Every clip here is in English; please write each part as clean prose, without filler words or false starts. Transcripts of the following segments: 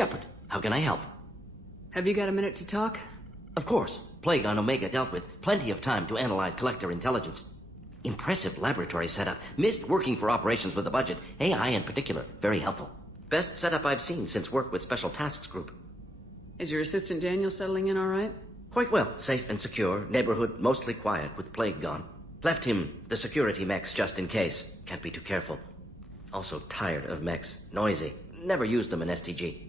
Shepard, how can I help? Have you got a minute to talk? Of course. Plague on Omega dealt with. Plenty of time to analyze collector intelligence. Impressive laboratory setup. Missed working for operations with a budget. AI in particular. Very helpful. Best setup I've seen since work with Special Tasks Group. Is your assistant Daniel settling in all right? Quite well. Safe and secure. Neighborhood mostly quiet with Plague gone. Left him the security mechs just in case. Can't be too careful. Also tired of mechs. Noisy. Never used them in STG.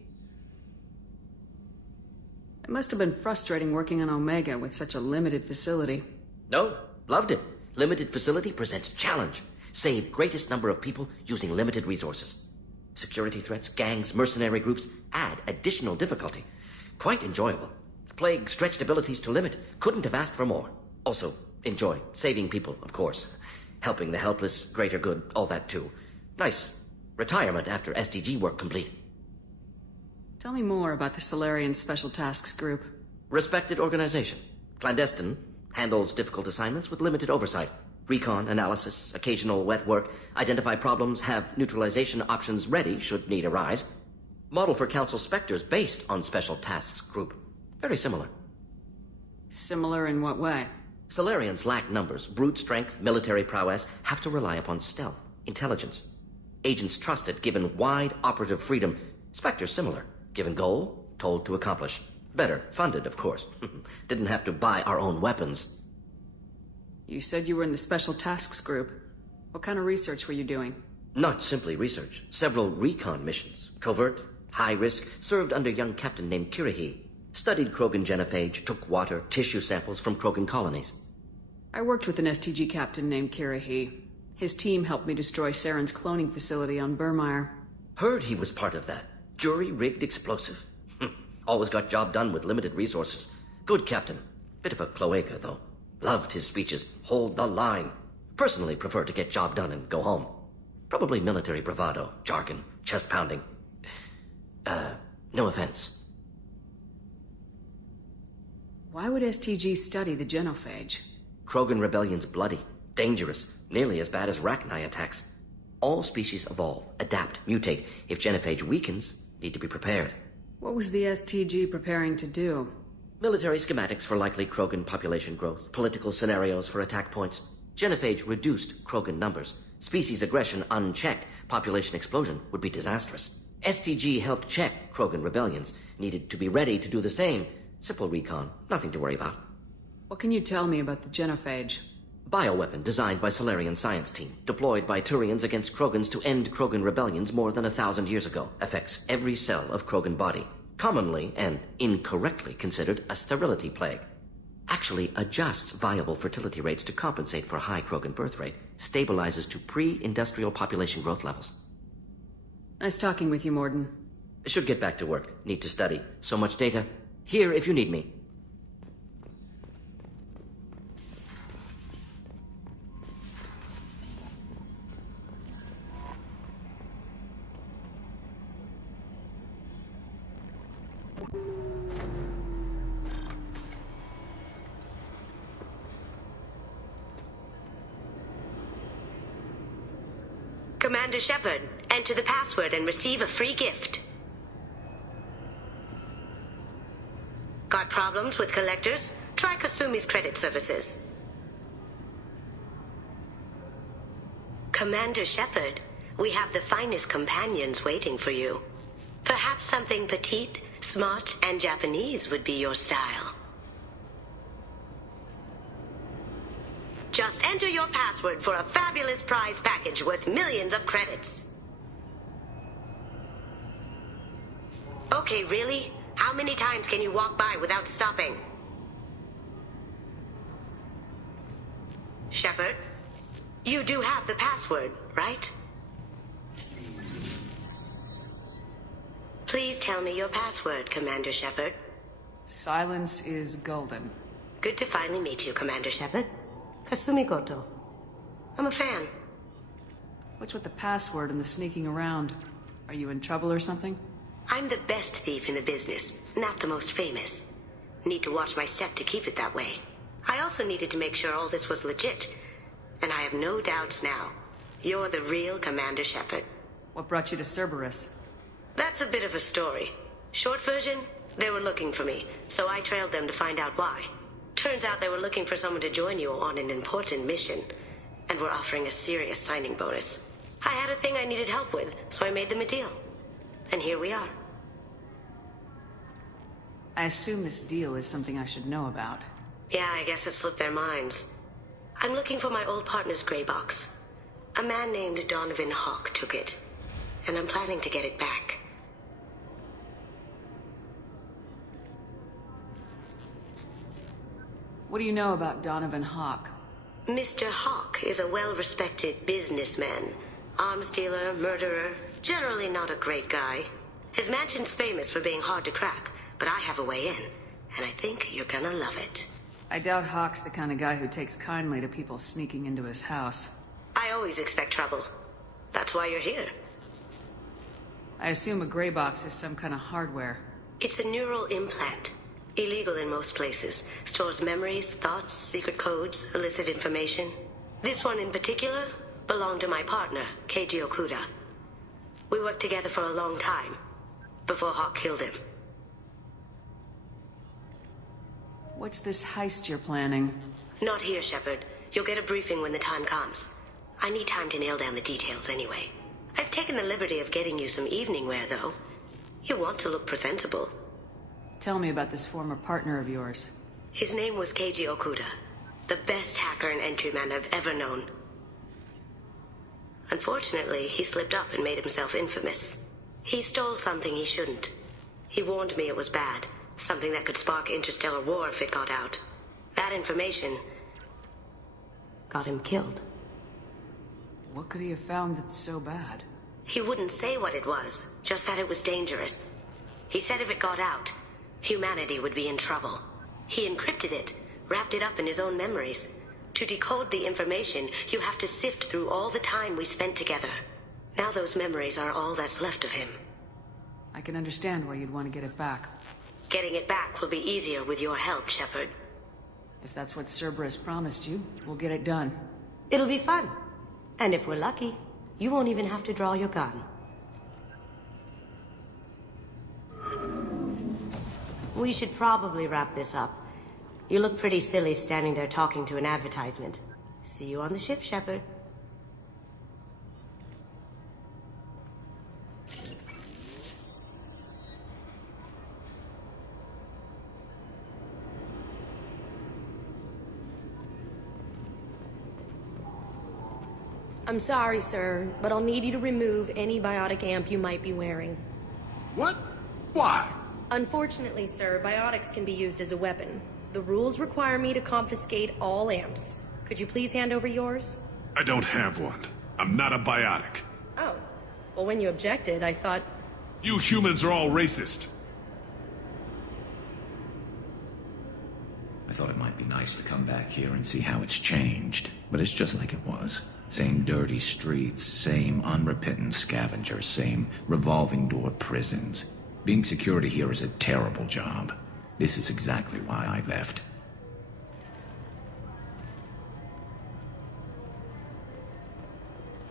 It must have been frustrating working on Omega with such a limited facility. No, loved it. Limited facility presents challenge. Save greatest number of people using limited resources. Security threats, gangs, mercenary groups add additional difficulty. Quite enjoyable. Plague stretched abilities to limit. Couldn't have asked for more. Also, enjoy. Saving people, of course. Helping the helpless, greater good, all that too. Nice. Retirement after SDG work complete. Tell me more about the Solarian Special Tasks Group. Respected organization. Clandestine. Handles difficult assignments with limited oversight. Recon, analysis, occasional wet work. Identify problems, have neutralization options ready should need arise. Model for Council Spectres based on Special Tasks Group. Very similar. Similar in what way? Solarians lack numbers, brute strength, military prowess, have to rely upon stealth, intelligence. Agents trusted, given wide operative freedom. Spectres similar, given goal, told to accomplish. Better, funded, of course. Didn't have to buy our own weapons. You said you were in the Special Tasks Group. What kind of research were you doing? Not simply research. Several recon missions. Covert, high risk, served under young captain named Kirihi. Studied Krogan genophage, took water, tissue samples from Krogan colonies. I worked with an STG captain named Kirihi. His team helped me destroy Saren's cloning facility on Burmire. Heard he was part of that. Jury-rigged explosive. Always got job done with limited resources. Good captain. Bit of a cloaca, though. Loved his speeches. Hold the line. Personally prefer to get job done and go home. Probably military bravado, jargon, chest pounding. No offense. Why would STG study the genophage? Krogan rebellion's bloody, dangerous, nearly as bad as Rachni attacks. All species evolve, adapt, mutate. If genophage weakens, need to be prepared. What was the STG preparing to do? Military schematics for likely Krogan population growth, political scenarios for attack points. Genophage reduced Krogan numbers. Species aggression unchecked, population explosion would be disastrous. STG helped check Krogan rebellions, needed to be ready to do the same. Simple recon, nothing to worry about. What can you tell me about the genophage? Bioweapon designed by Solarian science team, deployed by Turians against Krogans to end Krogan rebellions more than 1,000 years ago. Affects every cell of Krogan body. Commonly and incorrectly considered a sterility plague. Actually adjusts viable fertility rates to compensate for a high Krogan birth rate. Stabilizes to pre-industrial population growth levels. Nice talking with you, Morden. Should get back to work. Need to study. So much data. Here if you need me. Commander Shepard, enter the password and receive a free gift. Got problems with collectors? Try Kasumi's credit services. Commander Shepard, we have the finest companions waiting for you. Perhaps something petite, smart, and Japanese would be your style. Just enter your password for a fabulous prize package worth millions of credits. Okay, really? How many times can you walk by without stopping? Shepard, you do have the password, right? Please tell me your password, Commander Shepard. Silence is golden. Good to finally meet you, Commander Shepard. Kasumi Goto. I'm a fan. What's with the password and the sneaking around? Are you in trouble or something? I'm the best thief in the business, not the most famous. Need to watch my step to keep it that way. I also needed to make sure all this was legit. And I have no doubts now. You're the real Commander Shepard. What brought you to Cerberus? That's a bit of a story. Short version, they were looking for me, so I trailed them to find out why. Turns out they were looking for someone to join you on an important mission, and were offering a serious signing bonus. I had a thing I needed help with, so I made them a deal. And here we are. I assume this deal is something I should know about. Yeah, I guess it slipped their minds. I'm looking for my old partner's gray box. A man named Donovan Hawk took it, and I'm planning to get it back. What do you know about Donovan Hawk? Mr. Hawk is a well-respected businessman. Arms dealer, murderer, generally not a great guy. His mansion's famous for being hard to crack, but I have a way in, and I think you're gonna love it. I doubt Hawk's the kind of guy who takes kindly to people sneaking into his house. I always expect trouble. That's why you're here. I assume a gray box is some kind of hardware. It's a neural implant. Illegal in most places. Stores memories, thoughts, secret codes, illicit information. This one in particular belonged to my partner, Keiji Okuda. We worked together for a long time, before Hawk killed him. What's this heist you're planning? Not here, Shepard. You'll get a briefing when the time comes. I need time to nail down the details anyway. I've taken the liberty of getting you some evening wear, though. You want to look presentable. Tell me about this former partner of yours. His name was Keiji Okuda, the best hacker and entryman I've ever known. Unfortunately, he slipped up and made himself infamous. He stole something he shouldn't. He warned me it was bad, something that could spark interstellar war if it got out. That information got him killed. What could he have found that's so bad? He wouldn't say what it was, just that it was dangerous. He said if it got out, humanity would be in trouble. He encrypted it, wrapped it up in his own memories. To decode the information, you have to sift through all the time we spent together. Now those memories are all that's left of him. I can understand why you'd want to get it back. Getting it back will be easier with your help, Shepard. If that's what Cerberus promised you, we'll get it done. It'll be fun. And if we're lucky, you won't even have to draw your gun. We should probably wrap this up. You look pretty silly standing there talking to an advertisement. See you on the ship, Shepard. I'm sorry, sir, but I'll need you to remove any biotic amp you might be wearing. What? Why? Unfortunately, sir, biotics can be used as a weapon. The rules require me to confiscate all amps. Could you please hand over yours? I don't have one. I'm not a biotic. Oh. Well, when you objected, I thought... You humans are all racist. I thought it might be nice to come back here and see how it's changed, but it's just like it was. Same dirty streets, same unrepentant scavengers, same revolving door prisons. Being security here is a terrible job. This is exactly why I left.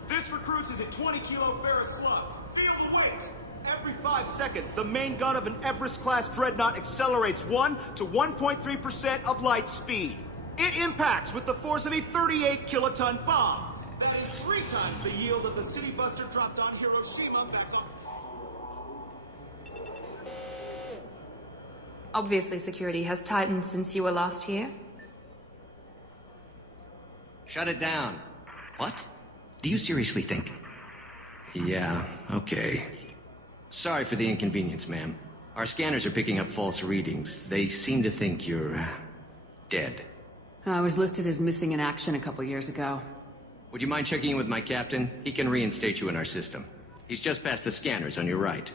This recruits is a 20-kilo ferrous slug. Feel the weight! Every 5 seconds, the main gun of an Everest-class dreadnought accelerates 1 to 1.3% of light speed. It impacts with the force of a 38-kiloton bomb. That is 3 times the yield of the city buster dropped on Hiroshima back on... Obviously, security has tightened since you were last here. Shut it down. What? Do you seriously think? Yeah, okay. Sorry for the inconvenience, ma'am. Our scanners are picking up false readings. They seem to think you're... dead. I was listed as missing in action a couple years ago. Would you mind checking in with my captain? He can reinstate you in our system. He's just past the scanners on your right.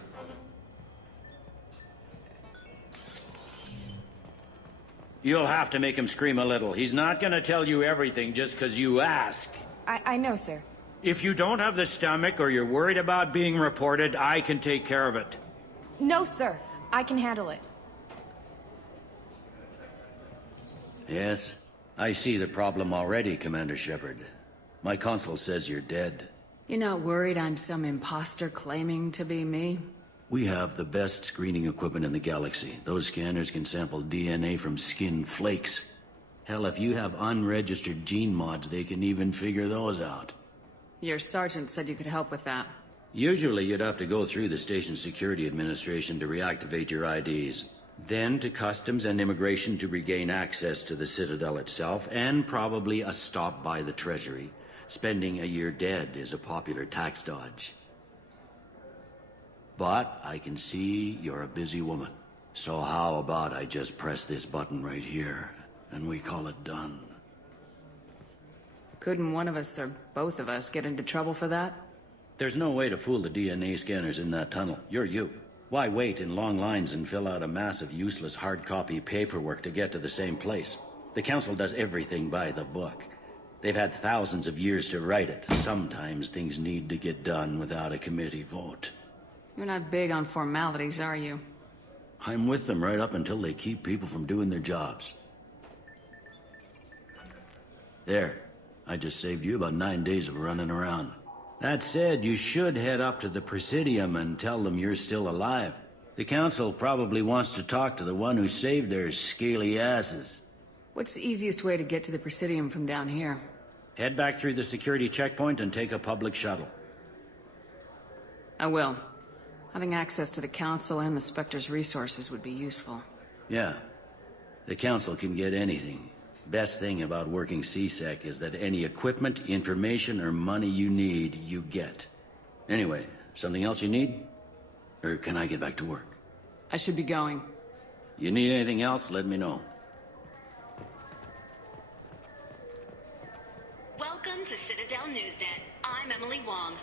You'll have to make him scream a little. He's not gonna tell you everything just because you ask. I know, sir. If you don't have the stomach or you're worried about being reported, I can take care of it. No, sir. I can handle it. Yes, I see the problem already, Commander Shepard. My console says you're dead. You're not worried I'm some imposter claiming to be me? We have the best screening equipment in the galaxy. Those scanners can sample DNA from skin flakes. Hell, if you have unregistered gene mods, they can even figure those out. Your sergeant said you could help with that. Usually you'd have to go through the station security administration to reactivate your IDs. Then to customs and immigration to regain access to the Citadel itself, and probably a stop by the Treasury. Spending a year dead is a popular tax dodge. But I can see you're a busy woman. So how about I just press this button right here, and we call it done? Couldn't one of us or both of us get into trouble for that? There's no way to fool the DNA scanners in that tunnel. You're you. Why wait in long lines and fill out a massive useless hard copy paperwork to get to the same place? The Council does everything by the book. They've had thousands of years to write it. Sometimes things need to get done without a committee vote. You're not big on formalities, are you? I'm with them right up until they keep people from doing their jobs. There. I just saved you about 9 days of running around. That said, you should head up to the Presidium and tell them you're still alive. The Council probably wants to talk to the one who saved their scaly asses. What's the easiest way to get to the Presidium from down here? Head back through the security checkpoint and take a public shuttle. I will. Having access to the Council and the Spectre's resources would be useful. Yeah. The Council can get anything. Best thing about working CSEC is that any equipment, information, or money you need, you get. Anyway, something else you need? Or can I get back to work? I should be going. You need anything else, let me know. Welcome to Citadel Newsnet. I'm Emily Wong.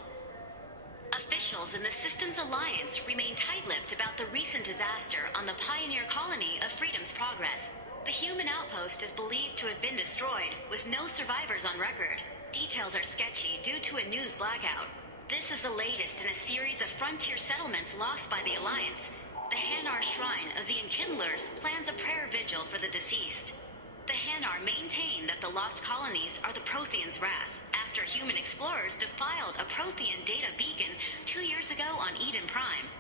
Officials in the Systems Alliance remain tight-lipped about the recent disaster on the pioneer colony of Freedom's Progress. The human outpost is believed to have been destroyed, with no survivors on record. Details are sketchy due to a news blackout. This is the latest in a series of frontier settlements lost by the Alliance. The Hanar Shrine of the Enkindlers plans a prayer vigil for the deceased. The Hanar maintain that the lost colonies are the Protheans' wrath, after human explorers defiled a Prothean data beacon 2 years ago on Eden Prime.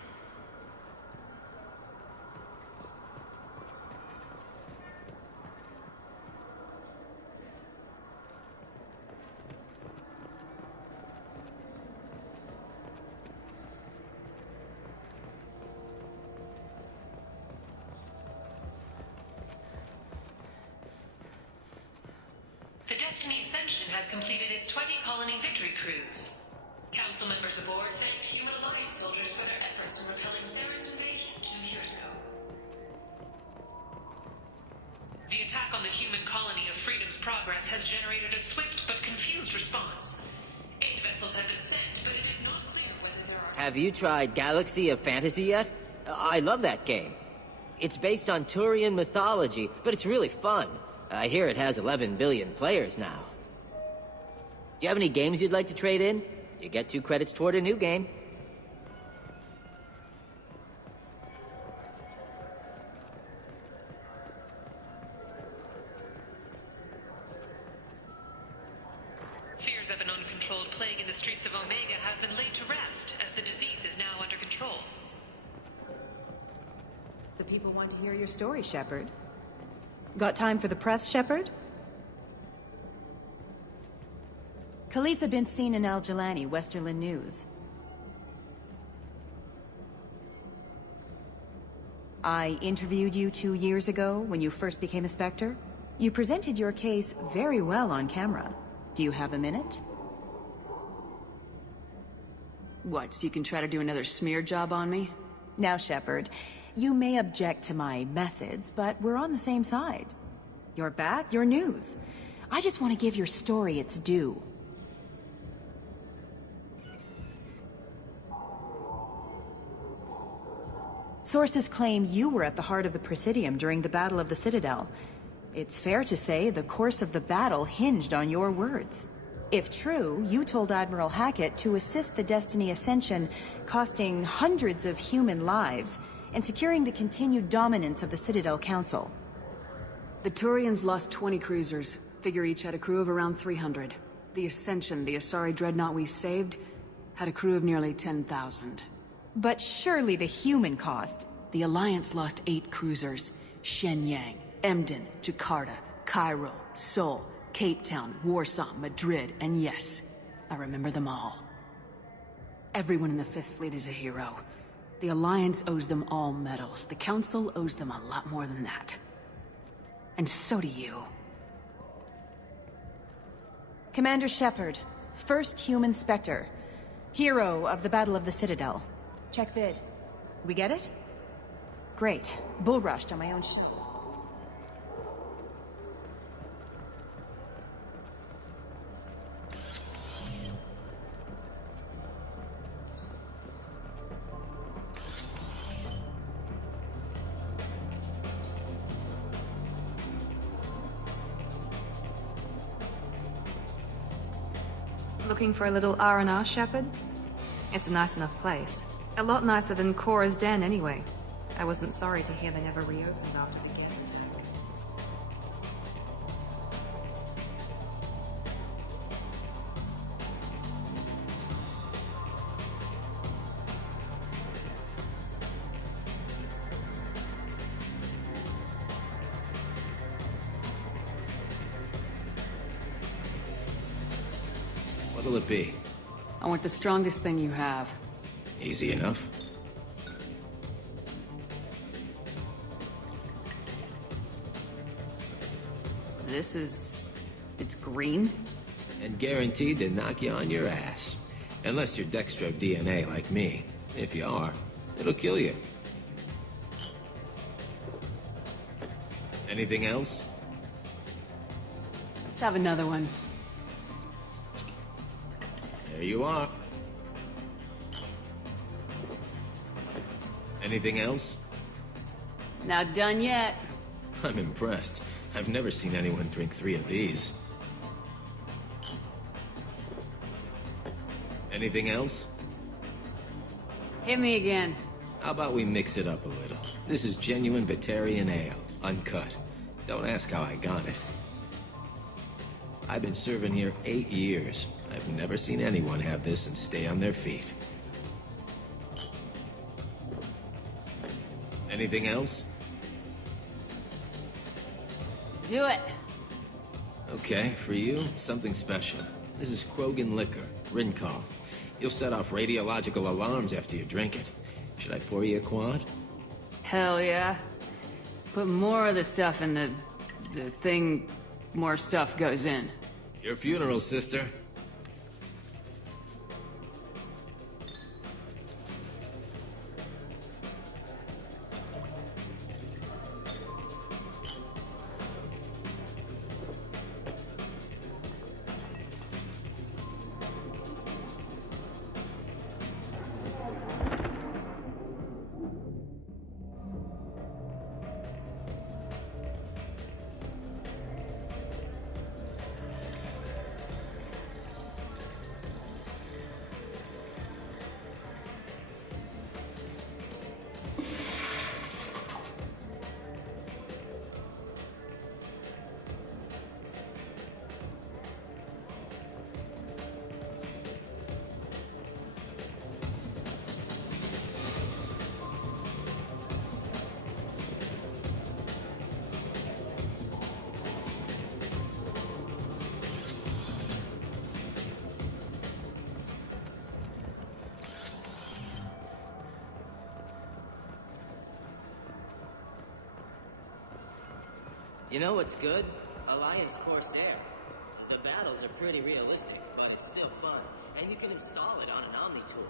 The Destiny Ascension has completed its 20-colony victory cruise. Council members aboard thanked Human Alliance soldiers for their efforts in repelling Saren's invasion 2 years ago. The attack on the human colony of Freedom's Progress has generated a swift but confused response. 8 vessels have been sent, but it is not clear whether there are... Have you tried Galaxy of Fantasy yet? I love that game. It's based on Turian mythology, but it's really fun. I hear it has 11 billion players now. Do you have any games you'd like to trade in? You get 2 credits toward a new game. Fears of an uncontrolled plague in the streets of Omega have been laid to rest, as the disease is now under control. The people want to hear your story, Shepard. Got time for the press, Shepard? Khaleesa been seen in Al Jelani, Westerland News. I interviewed you 2 years ago when you first became a Spectre. You presented your case very well on camera. Do you have a minute? What, so you can try to do another smear job on me? Now, Shepard, you may object to my methods, but we're on the same side. You're back, you're news. I just want to give your story its due. Sources claim you were at the heart of the Presidium during the Battle of the Citadel. It's fair to say the course of the battle hinged on your words. If true, you told Admiral Hackett to assist the Destiny Ascension, costing hundreds of human lives, and securing the continued dominance of the Citadel Council. The Turians lost 20 cruisers. Figure each had a crew of around 300. The Ascension, the Asari dreadnought we saved, had a crew of nearly 10,000. But surely the human cost... The Alliance lost 8 cruisers. Shenyang, Emden, Jakarta, Cairo, Seoul, Cape Town, Warsaw, Madrid, and yes, I remember them all. Everyone in the Fifth Fleet is a hero. The Alliance owes them all medals. The Council owes them a lot more than that. And so do you. Commander Shepard, first human Spectre. Hero of the Battle of the Citadel. Check vid. We get it? Great. Bull rushed on my own show. Looking for a little R&R, Shepard? It's a nice enough place. A lot nicer than Cora's den, anyway. I wasn't sorry to hear they never reopened after the Gale attack. What'll it be? I want the strongest thing you have. Easy enough. This is... it's green? And guaranteed to knock you on your ass. Unless you're Dextro DNA like me. If you are, it'll kill you. Anything else? Let's have another one. There you are. Anything else? Not done yet. I'm impressed. I've never seen anyone drink 3 of these. Anything else? Hit me again. How about we mix it up a little? This is genuine Batarian ale, uncut. Don't ask how I got it. I've been serving here 8 years. I've never seen anyone have this and stay on their feet. Anything else? Do it. Okay, for you, something special. This is Krogan liquor, Rincol. You'll set off radiological alarms after you drink it. Should I pour you a quad? Hell yeah. Put more of the stuff in the thing more stuff goes in. Your funeral, sister. You know what's good? Alliance Corsair. The battles are pretty realistic, but it's still fun. And you can install it on an Omni tool.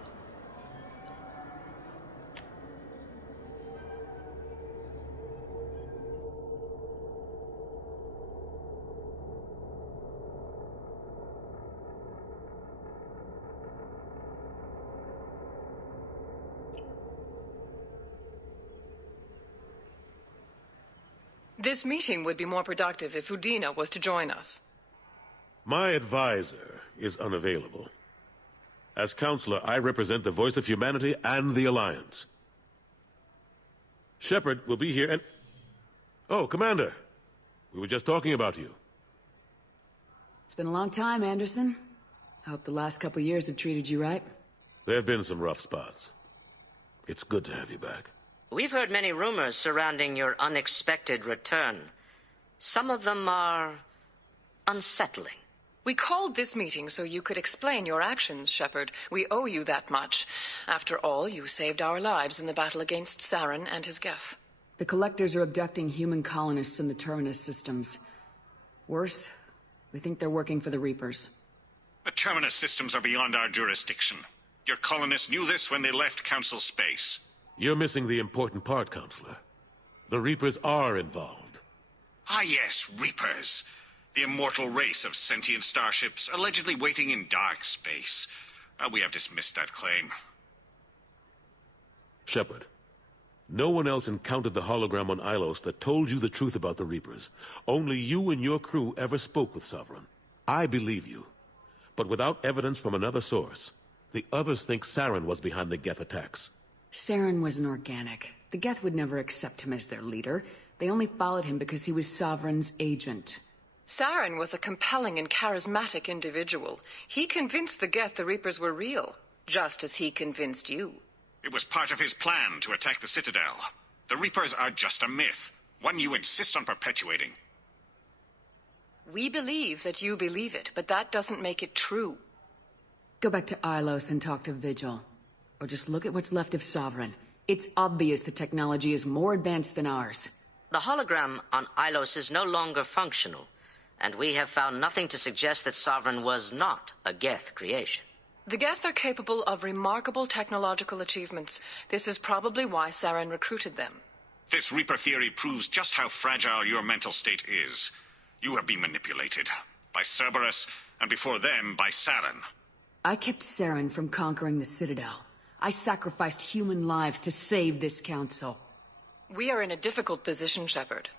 This meeting would be more productive if Udina was to join us. My advisor is unavailable. As counselor, I represent the voice of humanity and the Alliance. Shepard will be here and... Oh, Commander. We were just talking about you. It's been a long time, Anderson. I hope the last couple years have treated you right. There have been some rough spots. It's good to have you back. We've heard many rumors surrounding your unexpected return. Some of them are unsettling. We called this meeting so you could explain your actions, Shepard. We owe you that much. After all, you saved our lives in the battle against Saren and his Geth. The Collectors are abducting human colonists in the Terminus systems. Worse, we think they're working for the Reapers. The Terminus systems are beyond our jurisdiction. Your colonists knew this when they left Council space. You're missing the important part, Counselor. The Reapers are involved. Ah yes, Reapers. The immortal race of sentient starships allegedly waiting in dark space. We have dismissed that claim. Shepard, no one else encountered the hologram on Ilos that told you the truth about the Reapers. Only you and your crew ever spoke with Sovereign. I believe you. But without evidence from another source, the others think Saren was behind the Geth attacks. Saren was an organic. The Geth would never accept him as their leader. They only followed him because he was Sovereign's agent. Saren was a compelling and charismatic individual. He convinced the Geth the Reapers were real, just as he convinced you. It was part of his plan to attack the Citadel. The Reapers are just a myth, one you insist on perpetuating. We believe that you believe it, but that doesn't make it true. Go back to Ilos and talk to Vigil. Or just look at what's left of Sovereign. It's obvious the technology is more advanced than ours. The hologram on Ilos is no longer functional, and we have found nothing to suggest that Sovereign was not a Geth creation. The Geth are capable of remarkable technological achievements. This is probably why Saren recruited them. This Reaper theory proves just how fragile your mental state is. You have been manipulated. By Cerberus, and before them, by Saren. I kept Saren from conquering the Citadel. I sacrificed human lives to save this council. We are in a difficult position, Shepard.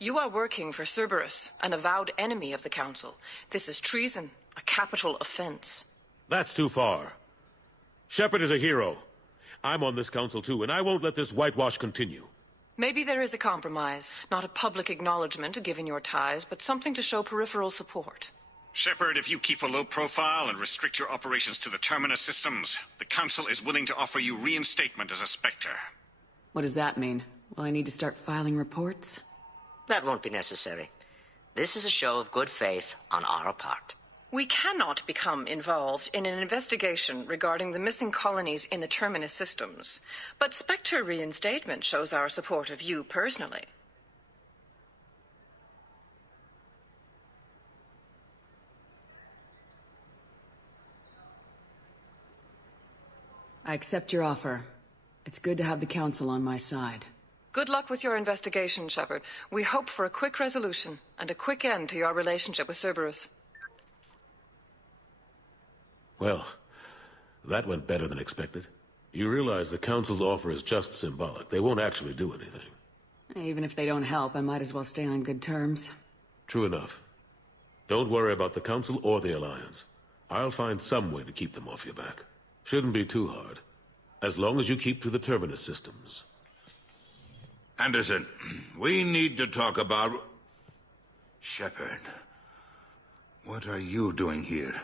You are working for Cerberus, an avowed enemy of the Council. This is treason, a capital offense. That's too far. Shepard is a hero. I'm on this council too, and I won't let this whitewash continue. Maybe there is a compromise. Not a public acknowledgement given your ties, but something to show peripheral support. Shepard, if you keep a low profile and restrict your operations to the Terminus systems, the Council is willing to offer you reinstatement as a Spectre. What does that mean? Will I need to start filing reports? That won't be necessary. This is a show of good faith on our part. We cannot become involved in an investigation regarding the missing colonies in the Terminus systems, but Spectre reinstatement shows our support of you personally. I accept your offer. It's good to have the Council on my side. Good luck with your investigation, Shepard. We hope for a quick resolution and a quick end to your relationship with Cerberus. Well, that went better than expected. You realize the Council's offer is just symbolic. They won't actually do anything. Even if they don't help, I might as well stay on good terms. True enough. Don't worry about the Council or the Alliance. I'll find some way to keep them off your back. Shouldn't be too hard. As long as you keep to the Terminus systems. Anderson, we need to talk about... Shepard. What are you doing here?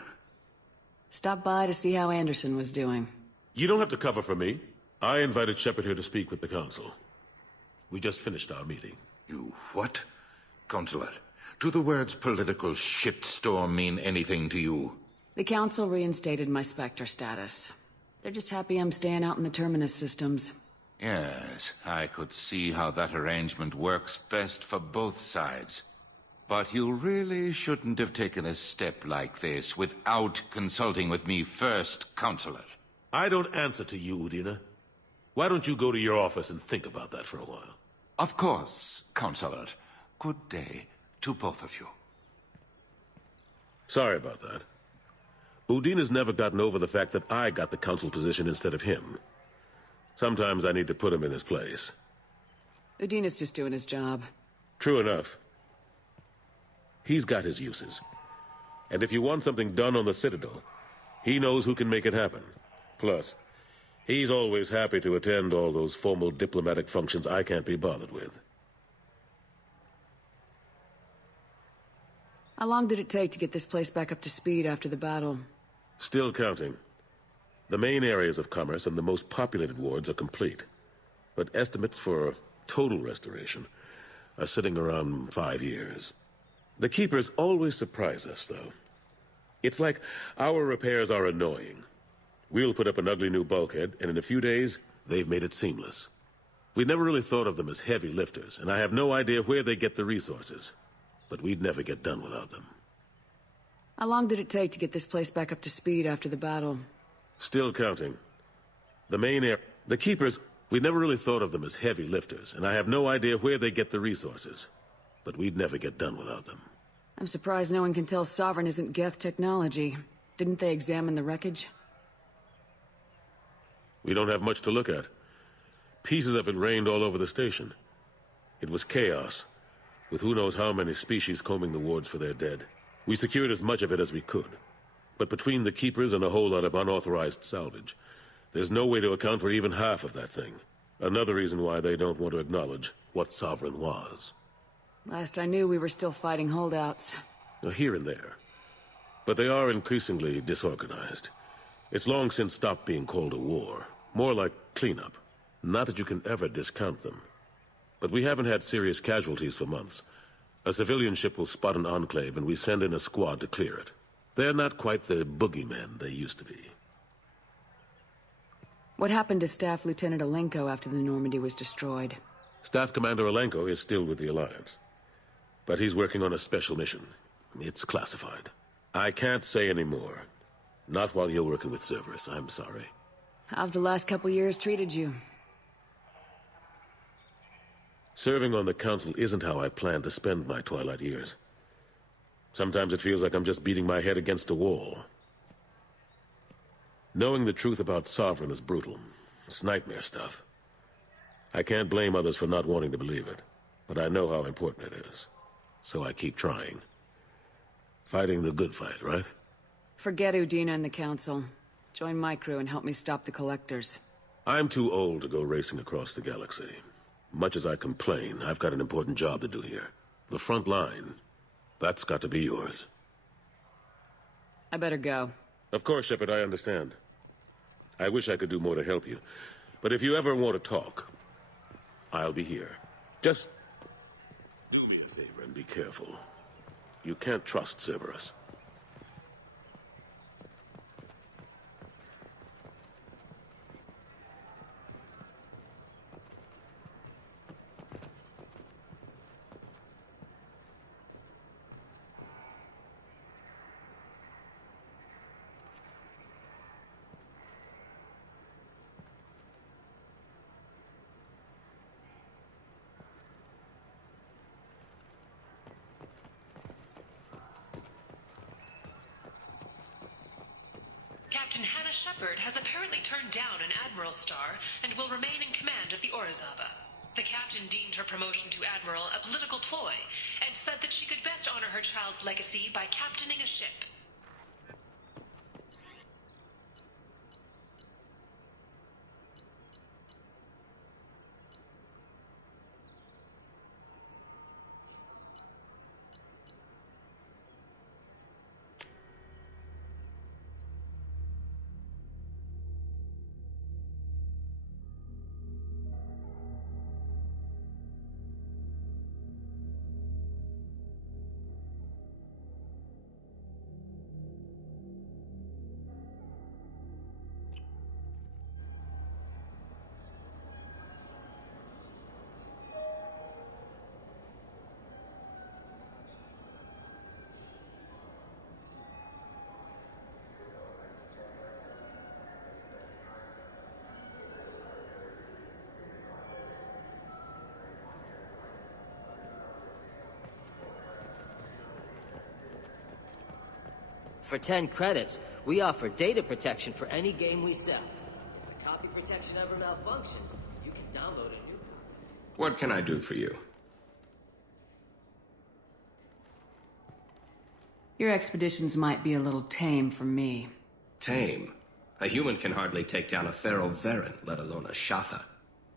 Stop by to see how Anderson was doing. You don't have to cover for me. I invited Shepard here to speak with the Council. We just finished our meeting. You what? Consular, do the words political shitstorm mean anything to you? The Council reinstated my Spectre status. They're just happy I'm staying out in the Terminus systems. Yes, I could see how that arrangement works best for both sides. But you really shouldn't have taken a step like this without consulting with me first, Counselor. I don't answer to you, Udina. Why don't you go to your office and think about that for a while? Of course, Counselor. Good day to both of you. Sorry about that. Udina's never gotten over the fact that I got the Council position instead of him. Sometimes I need to put him in his place. Udina's just doing his job. True enough. He's got his uses. And if you want something done on the Citadel, he knows who can make it happen. Plus, he's always happy to attend all those formal diplomatic functions I can't be bothered with. How long did it take to get this place back up to speed after the battle? Still counting. The main areas of commerce and the most populated wards are complete. But estimates for total restoration are sitting around 5 years. The Keepers always surprise us, though. It's like our repairs are annoying. We'll put up an ugly new bulkhead, and in a few days, they've made it seamless. We never really thought of them as heavy lifters, and I have no idea where they get the resources. But we'd never get done without them. How long did it take to get this place back up to speed after the battle? Still counting. The Keepers, we never really thought of them as heavy lifters, and I have no idea where they get the resources. But we'd never get done without them. I'm surprised no one can tell Sovereign isn't Geth technology. Didn't they examine the wreckage? We don't have much to look at. Pieces of it rained all over the station. It was chaos, with who knows how many species combing the wards for their dead. We secured as much of it as we could. But between the Keepers and a whole lot of unauthorized salvage, there's no way to account for even half of that thing. Another reason why they don't want to acknowledge what Sovereign was. Last I knew, we were still fighting holdouts. Here and there. But they are increasingly disorganized. It's long since stopped being called a war. More like cleanup. Not that you can ever discount them. But we haven't had serious casualties for months. A civilian ship will spot an enclave and we send in a squad to clear it. They're not quite the boogeymen they used to be. What happened to Staff Lieutenant Alenko after the Normandy was destroyed? Staff Commander Alenko is still with the Alliance. But he's working on a special mission. It's classified. I can't say any more. Not while you're working with Cerberus, I'm sorry. How've the last couple years treated you? Serving on the Council isn't how I plan to spend my twilight years. Sometimes it feels like I'm just beating my head against a wall. Knowing the truth about Sovereign is brutal. It's nightmare stuff. I can't blame others for not wanting to believe it, but I know how important it is. So I keep trying. Fighting the good fight, right? Forget Udina and the Council. Join my crew and help me stop the Collectors. I'm too old to go racing across the galaxy. Much as I complain, I've got an important job to do here. The front line. That's got to be yours. I better go. Of course, Shepard, I understand. I wish I could do more to help you. But if you ever want to talk, I'll be here. Just do me a favor and be careful. You can't trust Cerberus. Captain Hannah Shepard has apparently turned down an Admiral star and will remain in command of the Orizaba. The captain deemed her promotion to Admiral a political ploy and said that she could best honor her child's legacy by captaining a ship. For 10 credits, we offer data protection for any game we sell. If the copy protection ever malfunctions, you can download a new... What can I do for you? Your expeditions might be a little tame for me. Tame? A human can hardly take down a Thero Varen, let alone a Shatha.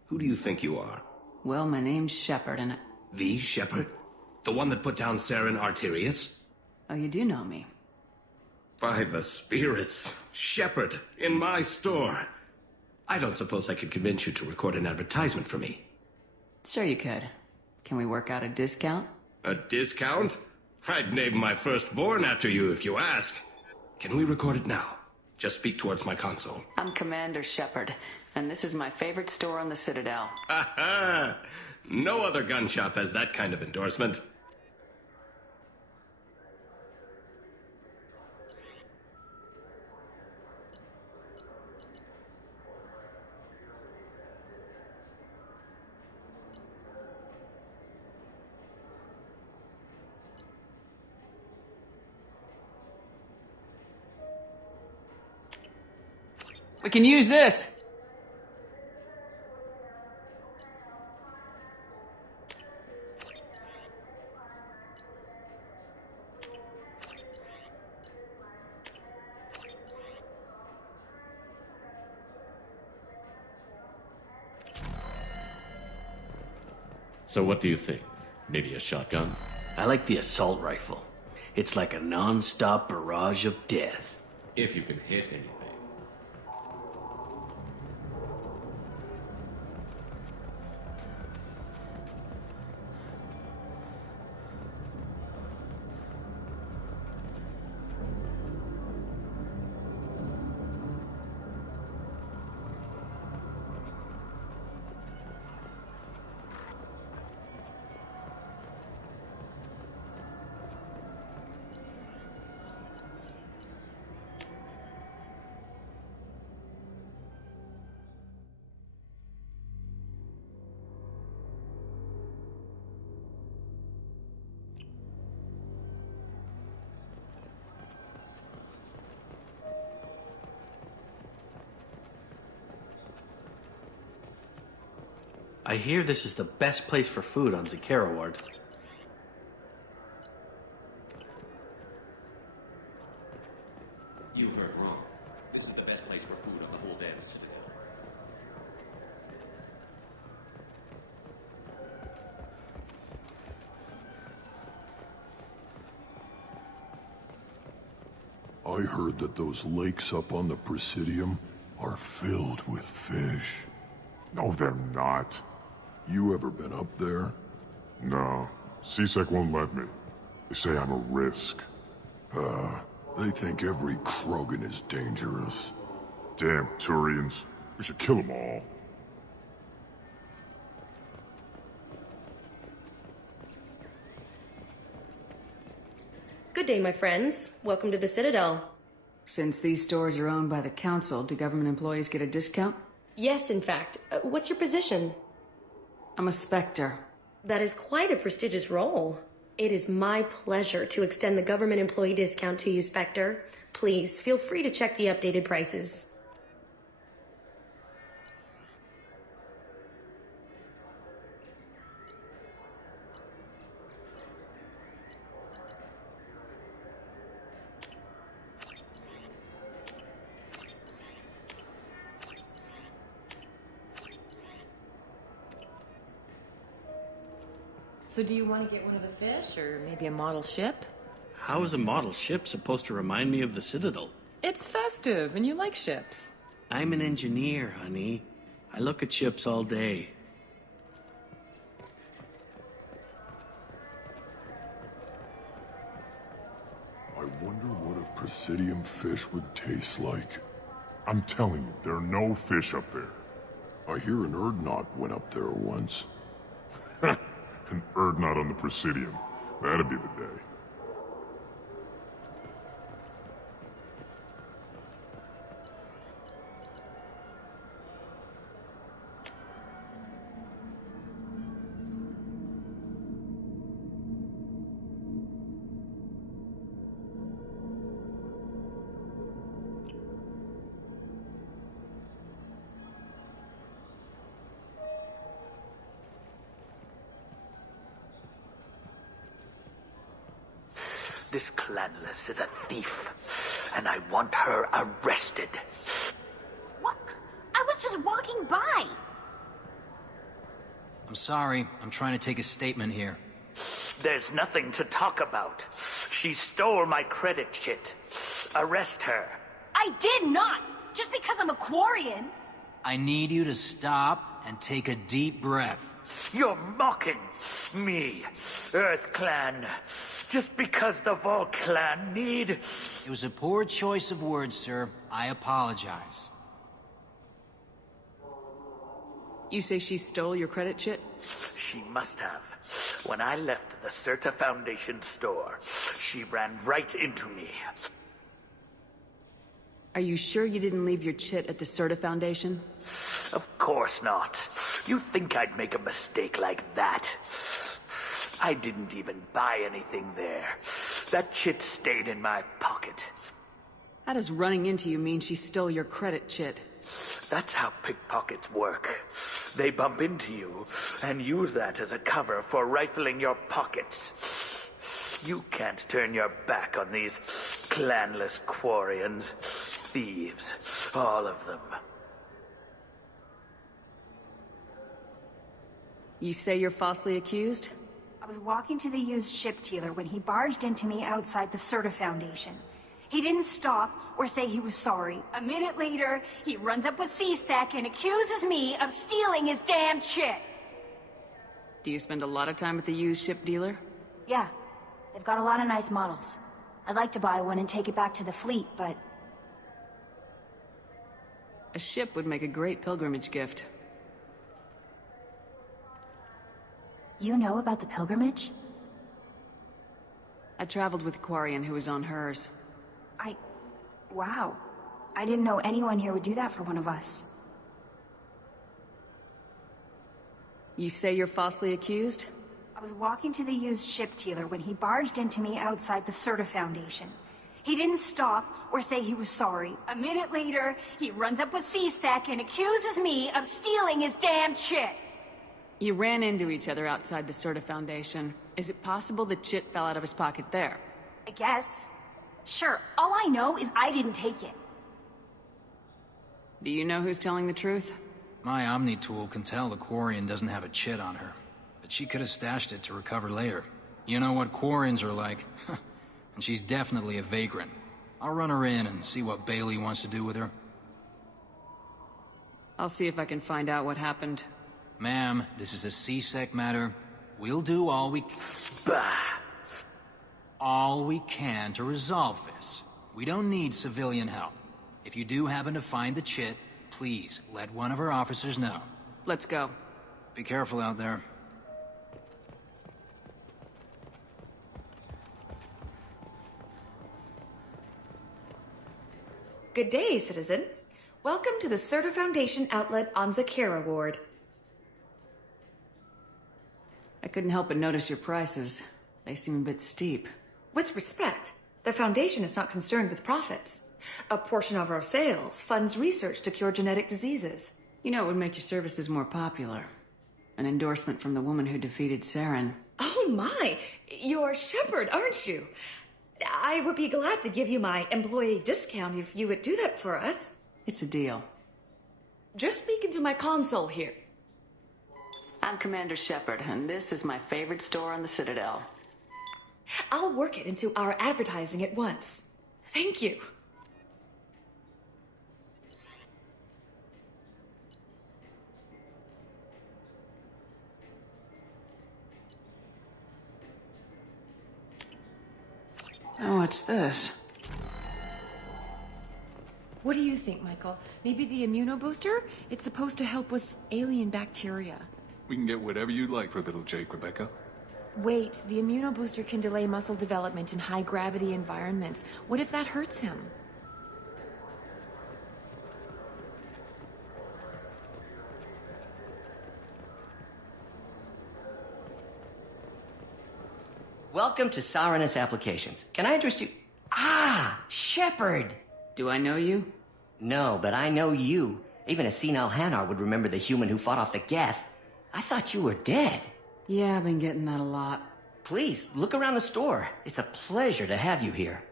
Who do you think you are? Well, my name's Shepard, and The Shepard? The one that put down Saren Arterius? Oh, you do know me. By the spirits. Shepard, in my store. I don't suppose I could convince you to record an advertisement for me. Sure you could. Can we work out a discount? A discount? I'd name my firstborn after you if you ask. Can we record it now? Just speak towards my console. I'm Commander Shepard, and this is my favorite store on the Citadel. Ha ha! No other gun shop has that kind of endorsement. We can use this! So what do you think? Maybe a shotgun? I like the assault rifle. It's like a non-stop barrage of death. If you can hit anything. I hear this is the best place for food on Zakera Ward. You heard wrong. This is the best place for food on the whole damn Citadel. I heard that those lakes up on the Presidium are filled with fish. No, they're not. You ever been up there? No. CSEC won't let me. They say I'm a risk. They think every Krogan is dangerous. Damn Turians. We should kill them all. Good day, my friends. Welcome to the Citadel. Since these stores are owned by the Council, do government employees get a discount? Yes, in fact. What's your position? I'm a Spectre. That is quite a prestigious role. It is my pleasure to extend the government employee discount to you, Spectre. Please, feel free to check the updated prices. So do you want to get one of the fish, or maybe a model ship? How is a model ship supposed to remind me of the Citadel? It's festive, and you like ships. I'm an engineer, honey. I look at ships all day. I wonder what a Presidium fish would taste like. I'm telling you, there are no fish up there. I hear an Urdnot went up there once. An Urdnot on the Presidium. That'd be the day. This Clanless is a thief, and I want her arrested. What? I was just walking by. I'm sorry. I'm trying to take a statement here. There's nothing to talk about. She stole my credit chit. Arrest her. I did not! Just because I'm a Quarian! I need you to stop and take a deep breath. You're mocking me, Earth Clan. Just because the Vol Clan need... It was a poor choice of words, sir. I apologize. You say she stole your credit chit? She must have. When I left the Certa Foundation store, she ran right into me. Are you sure you didn't leave your chit at the Certa Foundation? Of course not. You think I'd make a mistake like that? I didn't even buy anything there. That chit stayed in my pocket. How does running into you mean she stole your credit chit? That's how pickpockets work. They bump into you and use that as a cover for rifling your pockets. You can't turn your back on these clanless Quarians. Thieves, all of them. You say you're falsely accused? I was walking to the used ship dealer when he barged into me outside the Certa Foundation. He didn't stop or say he was sorry. A minute later, he runs up with C-Sec and accuses me of stealing his damn chit. Do you spend a lot of time at the used ship dealer? Yeah, they've got a lot of nice models. I'd like to buy one and take it back to the fleet, but... A ship would make a great pilgrimage gift. You know about the pilgrimage? I traveled with a Quarian who was on hers. Wow. I didn't know anyone here would do that for one of us. You say you're falsely accused? I was walking to the used ship dealer when he barged into me outside the Certa Foundation. He didn't stop or say he was sorry. A minute later, he runs up with C-Sec and accuses me of stealing his damn chit. You ran into each other outside the Certa Foundation. Is it possible the chit fell out of his pocket there? I guess. Sure, all I know is I didn't take it. Do you know who's telling the truth? My Omni tool can tell the Quarian doesn't have a chit on her, but she could have stashed it to recover later. You know what Quarians are like, and she's definitely a vagrant. I'll run her in and see what Bailey wants to do with her. I'll see if I can find out what happened. Ma'am, this is a C-Sec matter. We'll do all we can to resolve this. We don't need civilian help. If you do happen to find the chit, please let one of our officers know. Let's go. Be careful out there. Good day, citizen. Welcome to the Certa Foundation outlet on Zakera Ward. I couldn't help but notice your prices. They seem a bit steep. With respect, the Foundation is not concerned with profits. A portion of our sales funds research to cure genetic diseases. You know, it would make your services more popular. An endorsement from the woman who defeated Saren. Oh my! You're Shepard, aren't you? I would be glad to give you my employee discount if you would do that for us. It's a deal. Just speak into my console here. I'm Commander Shepard, and this is my favorite store on the Citadel. I'll work it into our advertising at once. Thank you. Oh, what's this? What do you think, Michael? Maybe the immunobooster? It's supposed to help with alien bacteria. We can get whatever you'd like for little Jake, Rebecca. Wait, the immunobooster can delay muscle development in high-gravity environments. What if that hurts him? Welcome to Saranus Applications. Can I interest you? Ah, Shepard! Do I know you? No, but I know you. Even a senile Hanar would remember the human who fought off the Geth. I thought you were dead. Yeah, I've been getting that a lot. Please, look around the store. It's a pleasure to have you here.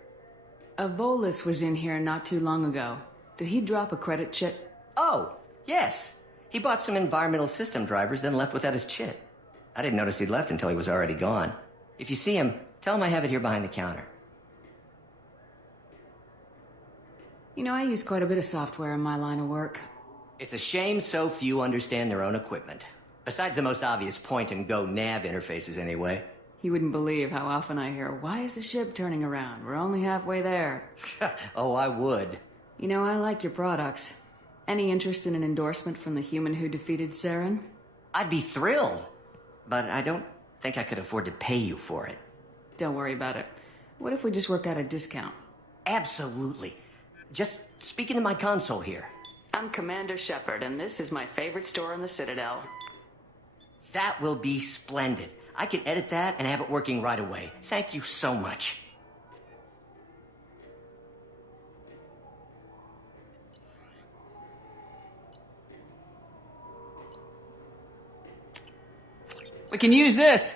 A Volus was in here not too long ago. Did he drop a credit chit? Oh, yes. He bought some environmental system drivers, then left without his chit. I didn't notice he'd left until he was already gone. If you see him, tell him I have it here behind the counter. You know, I use quite a bit of software in my line of work. It's a shame so few understand their own equipment. Besides the most obvious point-and-go nav interfaces, anyway. You wouldn't believe how often I hear, "Why is the ship turning around? We're only halfway there." Oh, I would. You know, I like your products. Any interest in an endorsement from the human who defeated Saren? I'd be thrilled. But I don't think I could afford to pay you for it. Don't worry about it. What if we just work out a discount? Absolutely. Just speak into my console here. I'm Commander Shepard, and this is my favorite store in the Citadel. That will be splendid. I can edit that and have it working right away. Thank you so much. We can use this!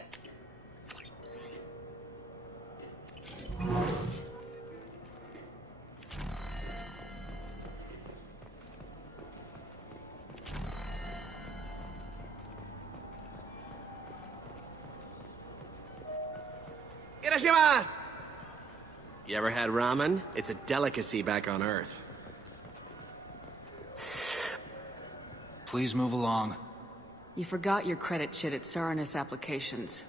You ever had ramen? It's a delicacy back on Earth. Please move along. You forgot your credit chit at Saranus Applications.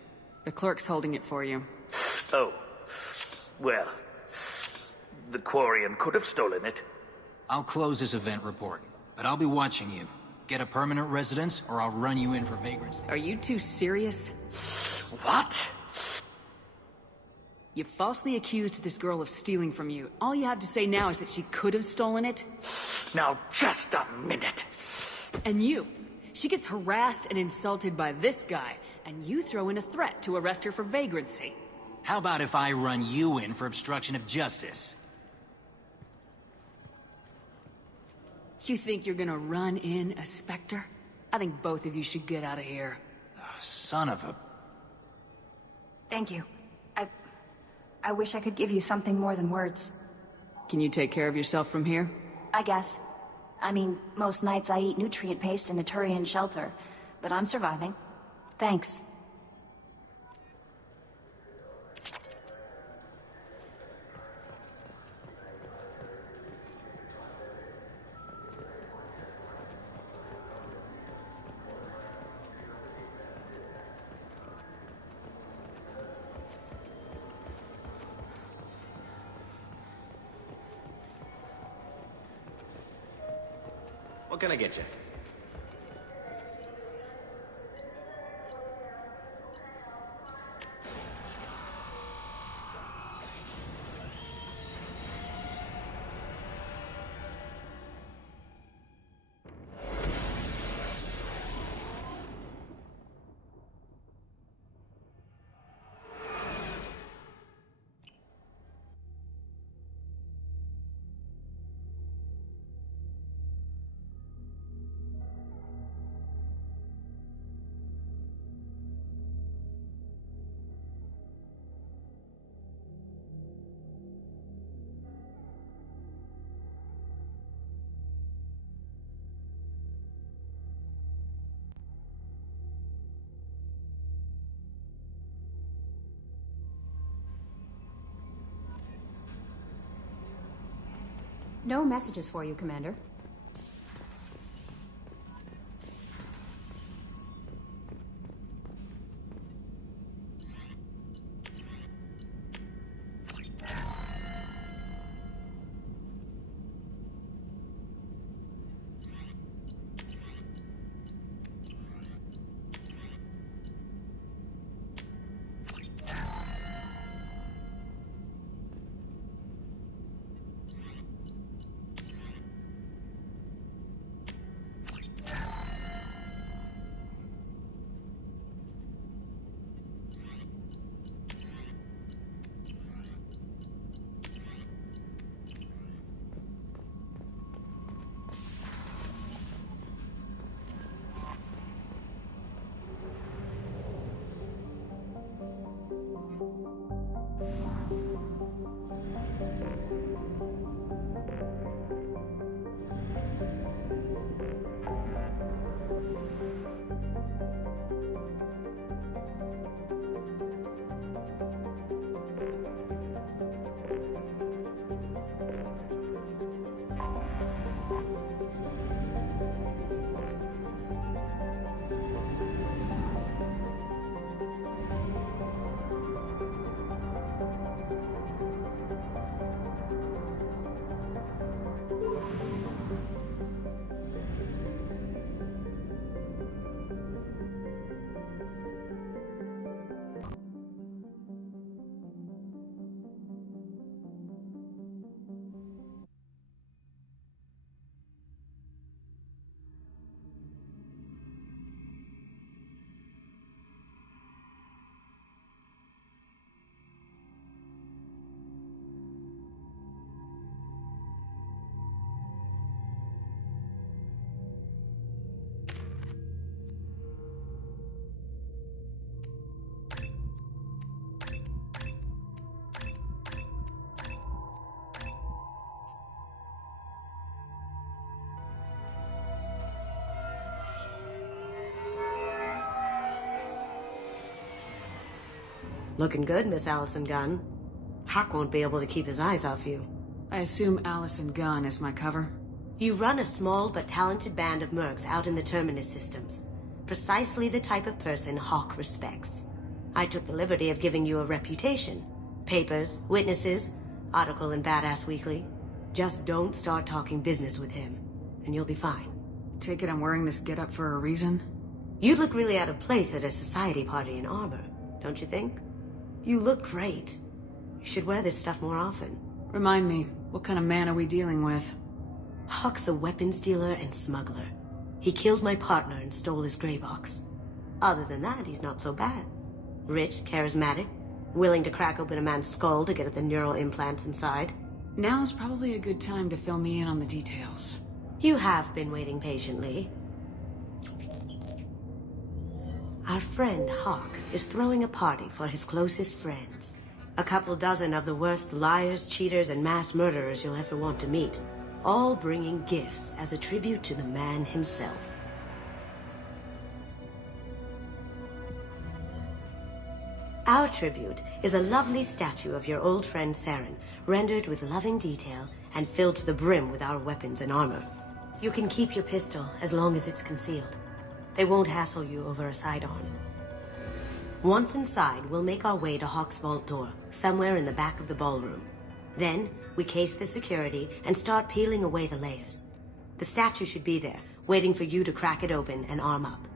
The clerk's holding it for you. Oh. Well, the Quarian could have stolen it. I'll close this event report, but I'll be watching you. Get a permanent residence, or I'll run you in for vagrancy. Are you two serious? What? You falsely accused this girl of stealing from you. All you have to say now is that she could have stolen it? Now, just a minute. And you. She gets harassed and insulted by this guy, and you throw in a threat to arrest her for vagrancy. How about if I run you in for obstruction of justice? You think you're gonna run in a Spectre? I think both of you should get out of here. Oh, son of a... Thank you. I wish I could give you something more than words. Can you take care of yourself from here? I guess. I mean, most nights I eat nutrient paste in a Turian shelter, but I'm surviving. Thanks. What can I get you? No messages for you, Commander. Looking good, Miss Allison Gunn. Hawk won't be able to keep his eyes off you. I assume Allison Gunn is my cover? You run a small but talented band of mercs out in the Terminus systems. Precisely the type of person Hawk respects. I took the liberty of giving you a reputation. Papers, witnesses, article in Badass Weekly. Just don't start talking business with him, and you'll be fine. Take it I'm wearing this getup for a reason? You'd look really out of place at a society party in armor, don't you think? You look great. You should wear this stuff more often. Remind me, what kind of man are we dealing with? Hawk's a weapons dealer and smuggler. He killed my partner and stole his gray box. Other than that, he's not so bad. Rich, charismatic, willing to crack open a man's skull to get at the neural implants inside. Now's probably a good time to fill me in on the details. You have been waiting patiently. Our friend Hawk is throwing a party for his closest friends. A couple dozen of the worst liars, cheaters, and mass murderers you'll ever want to meet. All bringing gifts as a tribute to the man himself. Our tribute is a lovely statue of your old friend Saren, rendered with loving detail and filled to the brim with our weapons and armor. You can keep your pistol as long as it's concealed. They won't hassle you over a sidearm. Once inside, we'll make our way to Hawk's vault door, somewhere in the back of the ballroom. Then, we case the security and start peeling away the layers. The statue should be there, waiting for you to crack it open and arm up.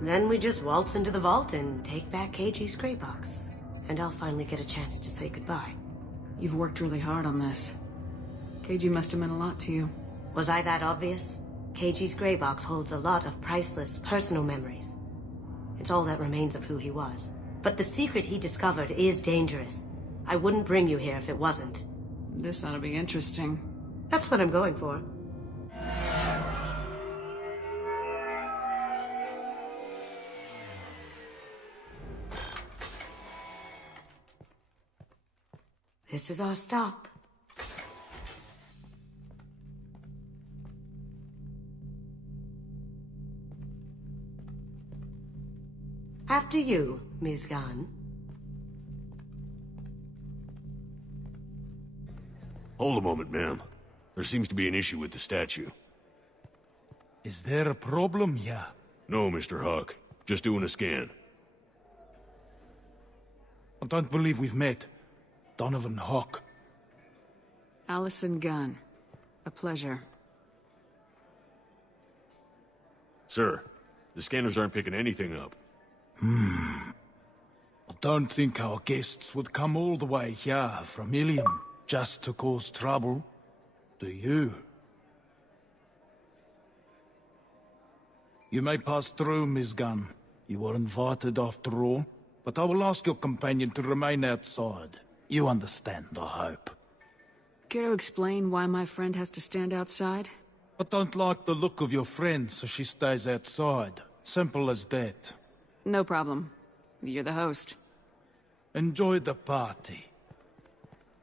Then we just waltz into the vault and take back KG's gray box. And I'll finally get a chance to say goodbye. You've worked really hard on this. KG must have meant a lot to you. Was I that obvious? KG's gray box holds a lot of priceless personal memories. It's all that remains of who he was. But the secret he discovered is dangerous. I wouldn't bring you here if it wasn't. This ought to be interesting. That's what I'm going for. This is our stop. After you, Ms. Gunn. Hold a moment, ma'am. There seems to be an issue with the statue. Is there a problem here? No, Mr. Hawk. Just doing a scan. I don't believe we've met. Donovan Hawk. Allison Gunn. A pleasure. Sir, the scanners aren't picking anything up. I don't think our guests would come all the way here from Ilium just to cause trouble. Do you? You may pass through, Ms. Gunn. You were invited after all, but I will ask your companion to remain outside. You understand, I hope. Care to explain why my friend has to stand outside? I don't like the look of your friend, so she stays outside. Simple as that. No problem. You're the host. Enjoy the party.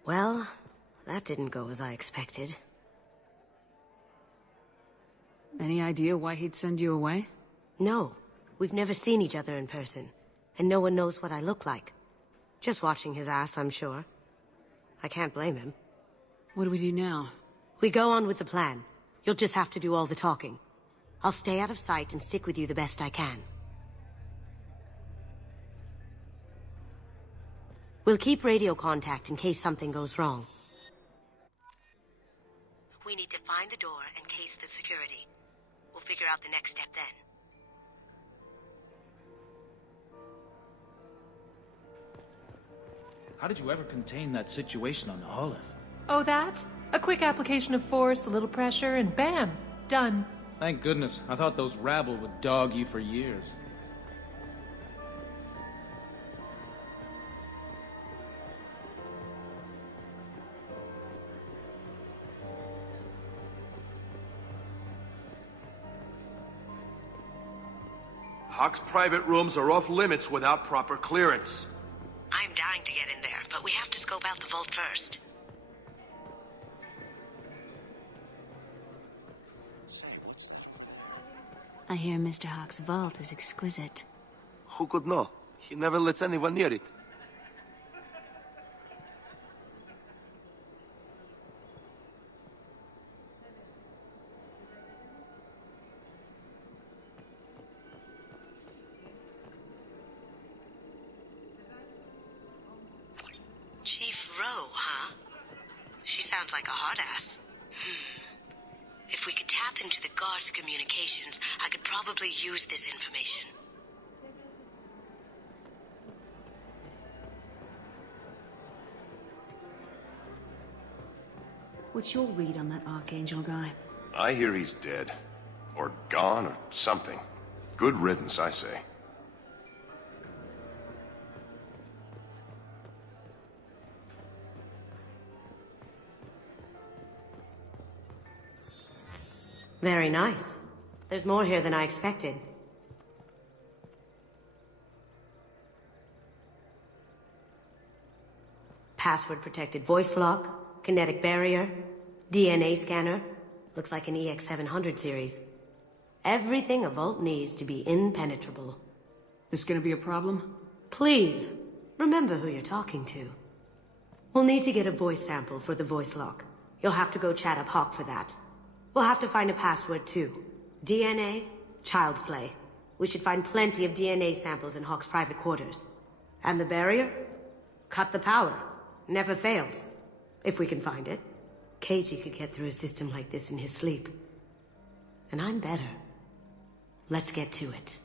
Well, that didn't go as I expected. Any idea why he'd send you away? No. We've never seen each other in person, and no one knows what I look like. Just watching his ass, I'm sure. I can't blame him. What do we do now? We go on with the plan. You'll just have to do all the talking. I'll stay out of sight and stick with you the best I can. We'll keep radio contact in case something goes wrong. We need to find the door and case the security. We'll figure out the next step then. How did you ever contain that situation on Olive? Oh, that? A quick application of force, a little pressure, and bam! Done. Thank goodness. I thought those rabble would dog you for years. Hawk's private rooms are off limits without proper clearance. I'm dying to get in there, but we have to scope out the vault first. I hear Mr. Hawk's vault is exquisite. Who could know? He never lets anyone near it. Chief Rowe, huh? She sounds like a hard ass. If we could tap into the guard's communications, I could probably use this information. What's your read on that Archangel guy? I hear he's dead. Or gone, or something. Good riddance, I say. Very nice. There's more here than I expected. Password-protected voice lock, kinetic barrier, DNA scanner. Looks like an EX700 series. Everything a vault needs to be impenetrable. This gonna be a problem? Please, remember who you're talking to. We'll need to get a voice sample for the voice lock. You'll have to go chat up Hawk for that. We'll have to find a password too. DNA, child's play. We should find plenty of DNA samples in Hawk's private quarters. And the barrier? Cut the power. Never fails. If we can find it. KG could get through a system like this in his sleep. And I'm better. Let's get to it.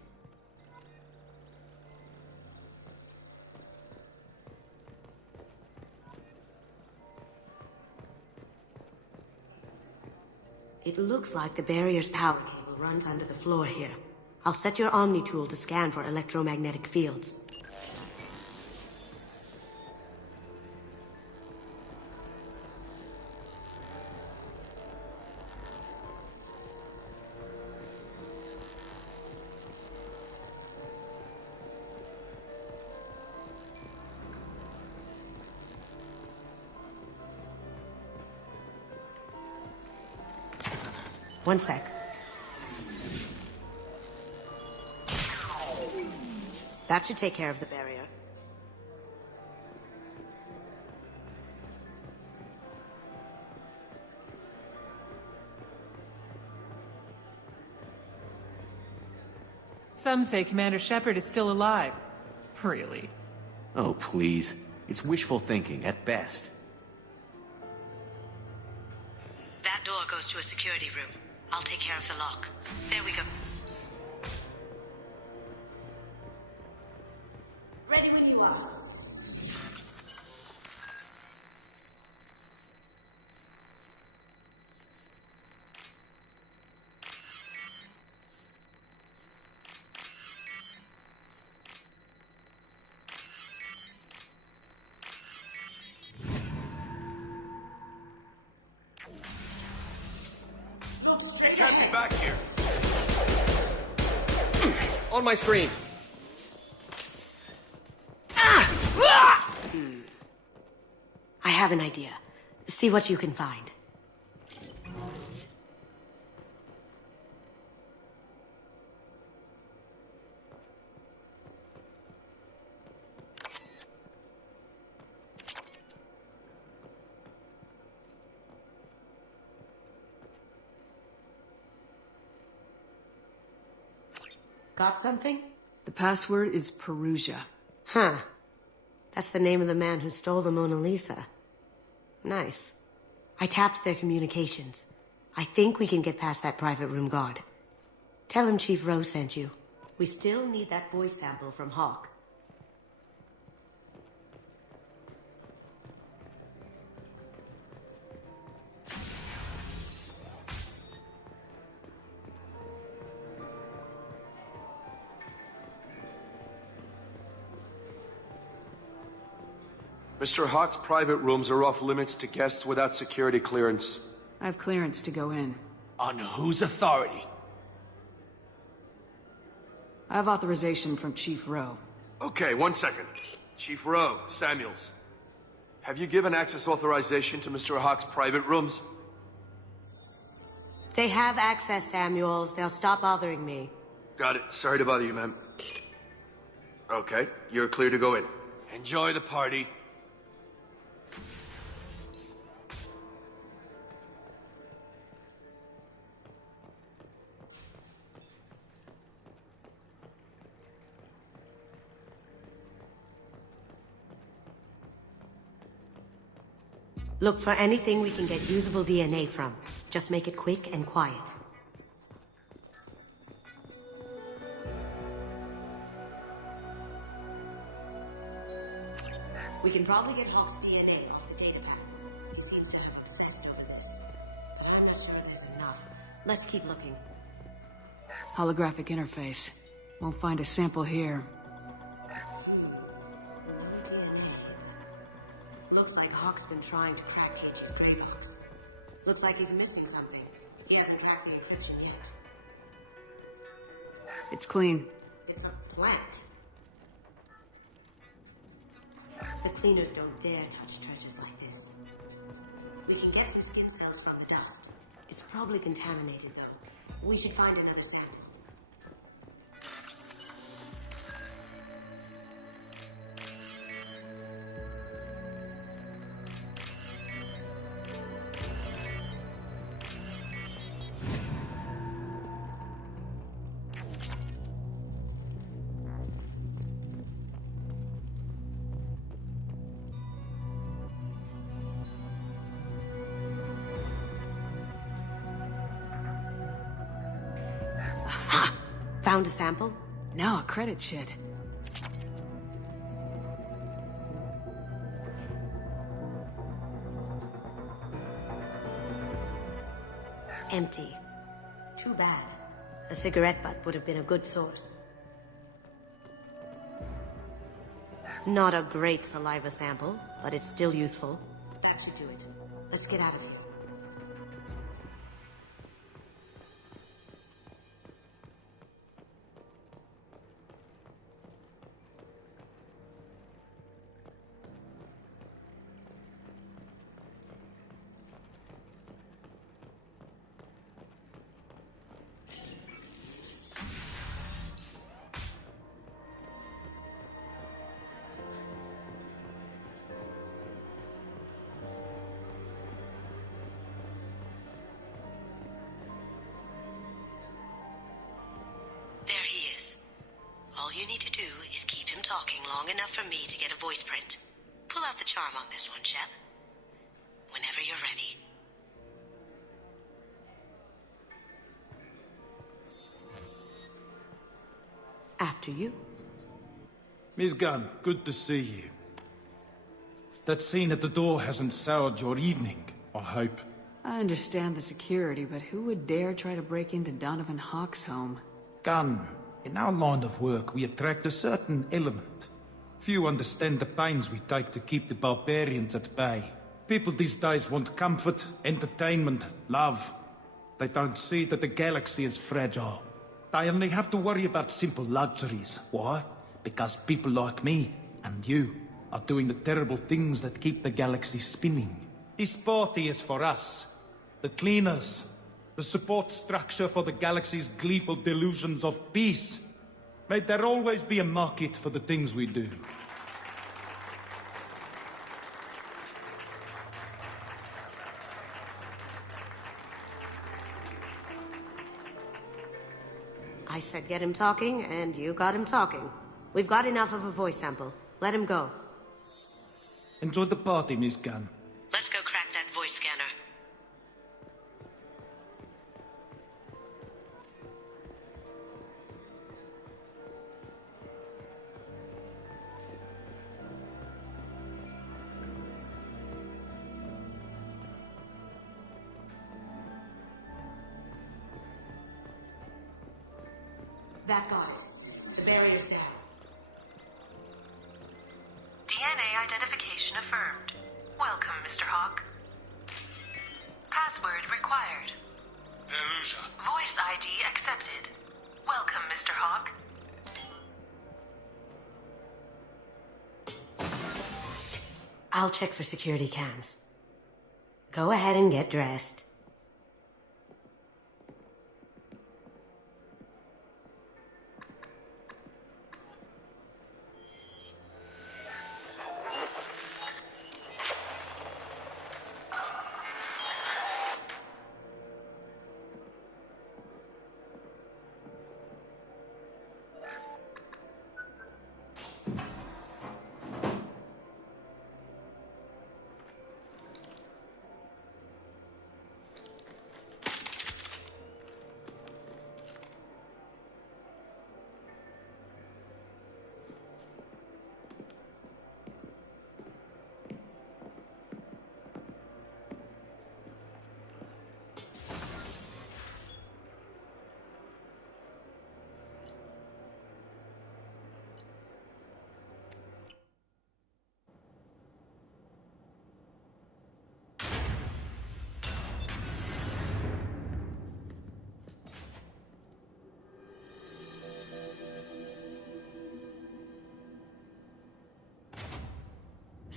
It looks like the barrier's power cable runs under the floor here. I'll set your Omni tool to scan for electromagnetic fields. One sec. That should take care of the barrier. Some say Commander Shepard is still alive. Really? Oh, please. It's wishful thinking, at best. That door goes to a security room. I'll take care of the lock. There we go. Ready when you are. You can't be back here. On my screen. I have an idea. See what you can find. Got something? The password is Perugia. Huh. That's the name of the man who stole the Mona Lisa. Nice. I tapped their communications. I think we can get past that private room guard. Tell him Chief Rose sent you. We still need that voice sample from Hawk. Mr. Hawk's private rooms are off limits to guests without security clearance. I have clearance to go in. On whose authority? I have authorization from Chief Rowe. Okay, 1 second. Chief Rowe, Samuels. Have you given access authorization to Mr. Hawk's private rooms? They have access, Samuels. They'll stop bothering me. Got it. Sorry to bother you, ma'am. Okay, you're clear to go in. Enjoy the party. Look for anything we can get usable DNA from. Just make it quick and quiet. We can probably get Hawk's DNA off the data pack. He seems to have obsessed over this. But I'm not sure there's enough. Let's keep looking. Holographic interface. Won't find a sample here. No DNA. Looks like Hawk's been trying to crack Cage's gray box. Looks like he's missing something. He hasn't cracked the encryption yet. It's clean. It's a plant. The cleaners don't dare touch treasures like this. We can get some skin cells from the dust. It's probably contaminated, though. We should find another sample. Found a sample? Now a credit sheet. Empty. Too bad. A cigarette butt would have been a good source. Not a great saliva sample, but it's still useful. That should do it. Let's get out of here. There he is. All you need to do is keep him talking long enough for me to get a voice print. Pull out the charm on this one, Shep. Whenever you're ready. After you. Miss Gunn, good to see you. That scene at the door hasn't soured your evening, I hope. I understand the security, but who would dare try to break into Donovan Hawk's home? Gunn, in our line of work, we attract a certain element. Few understand the pains we take to keep the barbarians at bay. People these days want comfort, entertainment, love. They don't see that the galaxy is fragile. They only have to worry about simple luxuries. Why? Because people like me and you are doing the terrible things that keep the galaxy spinning. This party is for us, the cleaners, the support structure for the galaxy's gleeful delusions of peace. May there always be a market for the things we do. I said get him talking, and you got him talking. We've got enough of a voice sample. Let him go. Enjoy the party, Miss Gunn. Let's go crack that voice scanner. That got it. The barrier's down. DNA identification affirmed. Welcome, Mr. Hawk. Password required. Perusa. Voice ID accepted. Welcome, Mr. Hawk. I'll check for security cams. Go ahead and get dressed.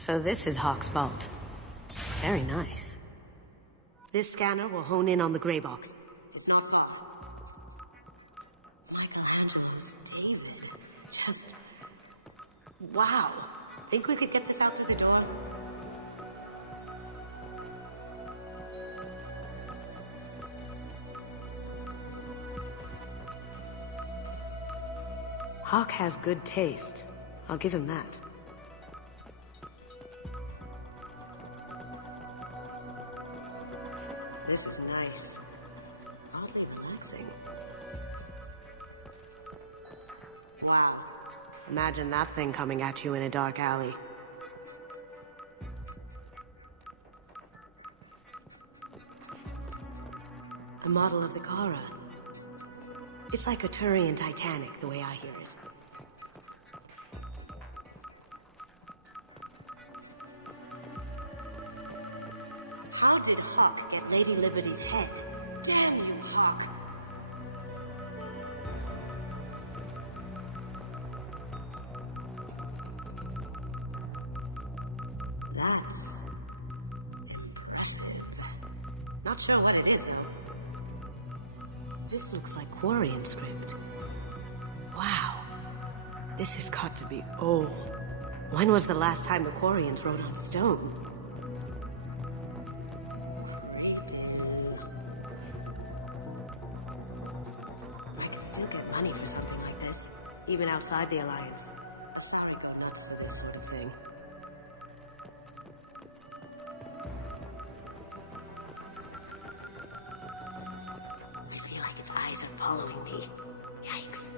So this is Hawk's vault. Very nice. This scanner will hone in on the gray box. It's not far. Michelangelo's David. Just... wow. Think we could get this out through the door? Hawk has good taste. I'll give him that. This is nice. Oddly relaxing. Wow. Imagine that thing coming at you in a dark alley. A model of the Kara. It's like a Turian Titanic, the way I hear it. How did Hawk get Lady Liberty's head? Damn you, Hawk. That's... impressive. Not sure what it is, though. This looks like Quarian script. Wow. This has got to be old. When was the last time the Quarians wrote on stone? I could still get money for something like this, even outside the Alliance. Asari go nuts for this sort of thing. Its eyes are following me. Yikes.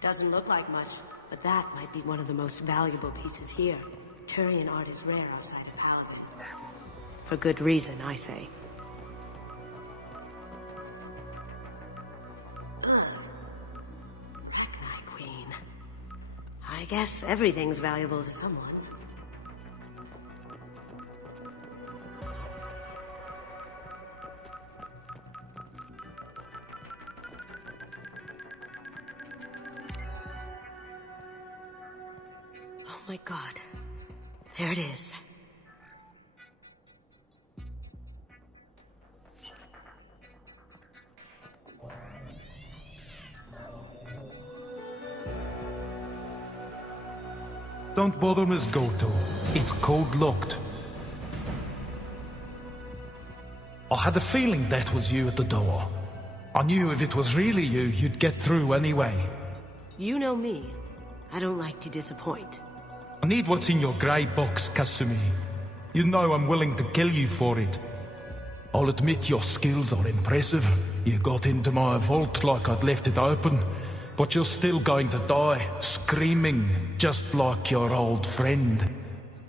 Doesn't look like much, but that might be one of the most valuable pieces here. Turian art is rare outside of Paladin. For good reason, I say. I guess everything's valuable to someone. Oh my God. There it is. Don't bother, Miss Goto. It's code-locked. I had a feeling that was you at the door. I knew if it was really you, you'd get through anyway. You know me. I don't like to disappoint. I need what's in your grey box, Kasumi. You know I'm willing to kill you for it. I'll admit your skills are impressive. You got into my vault like I'd left it open. But you're still going to die, screaming, just like your old friend.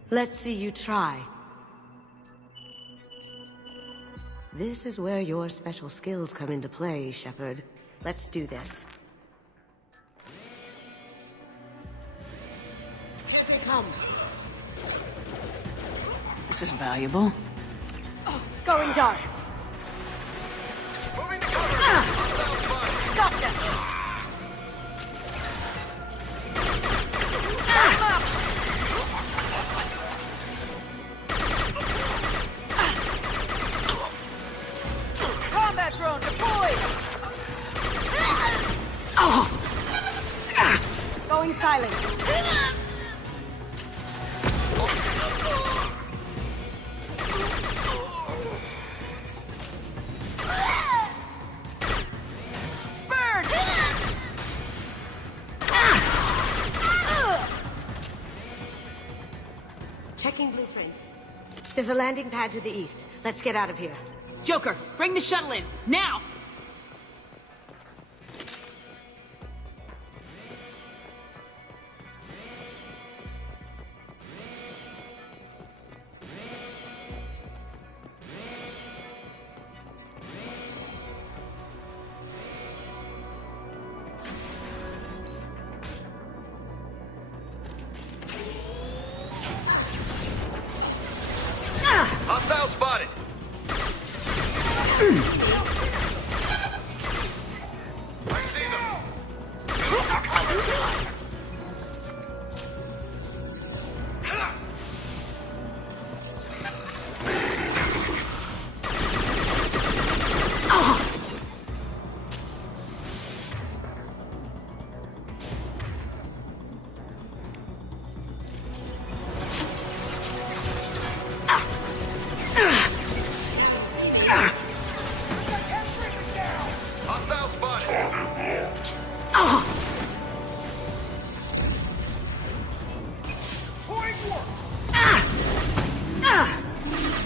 Let's see you try. This is where your special skills come into play, Shepard. Let's do this. Come. This is valuable. Oh, going dark. Gotcha. Combat drone deployed! Going silent. Bird! Checking blueprints. There's a landing pad to the east. Let's get out of here. Joker, bring the shuttle in, now! Hostile spotted!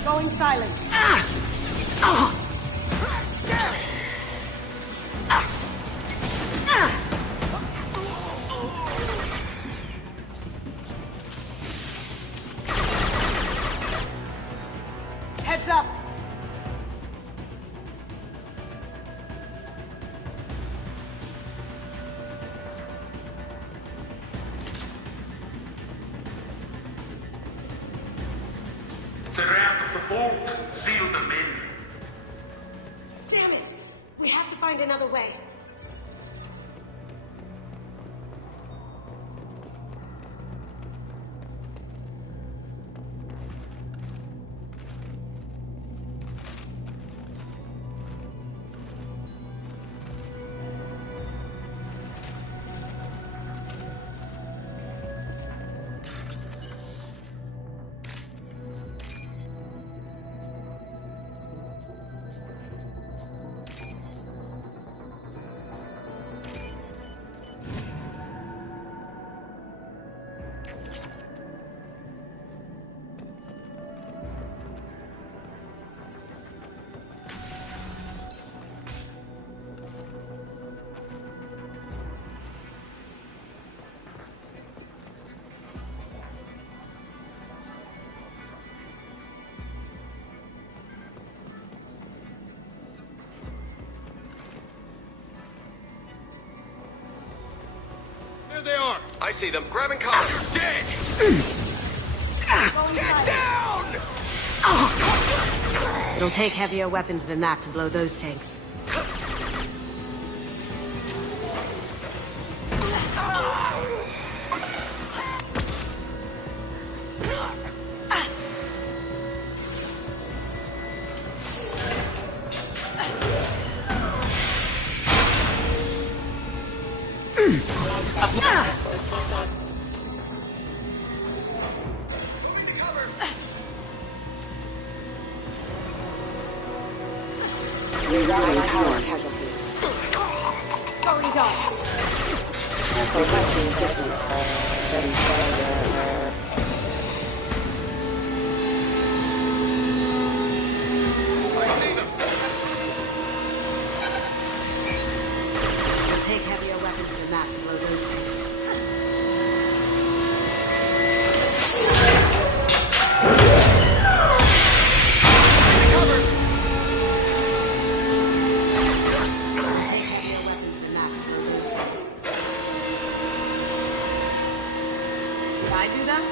Going silent. Heads up. Surround the vault. Seal them in. Damn it! We have to find another way. There they are. I see them. Grabbing cover. You're dead. Get down! It'll take heavier weapons than that to blow those tanks. Already done. It'll take heavier weapons than that to blow those tanks. Did I do that?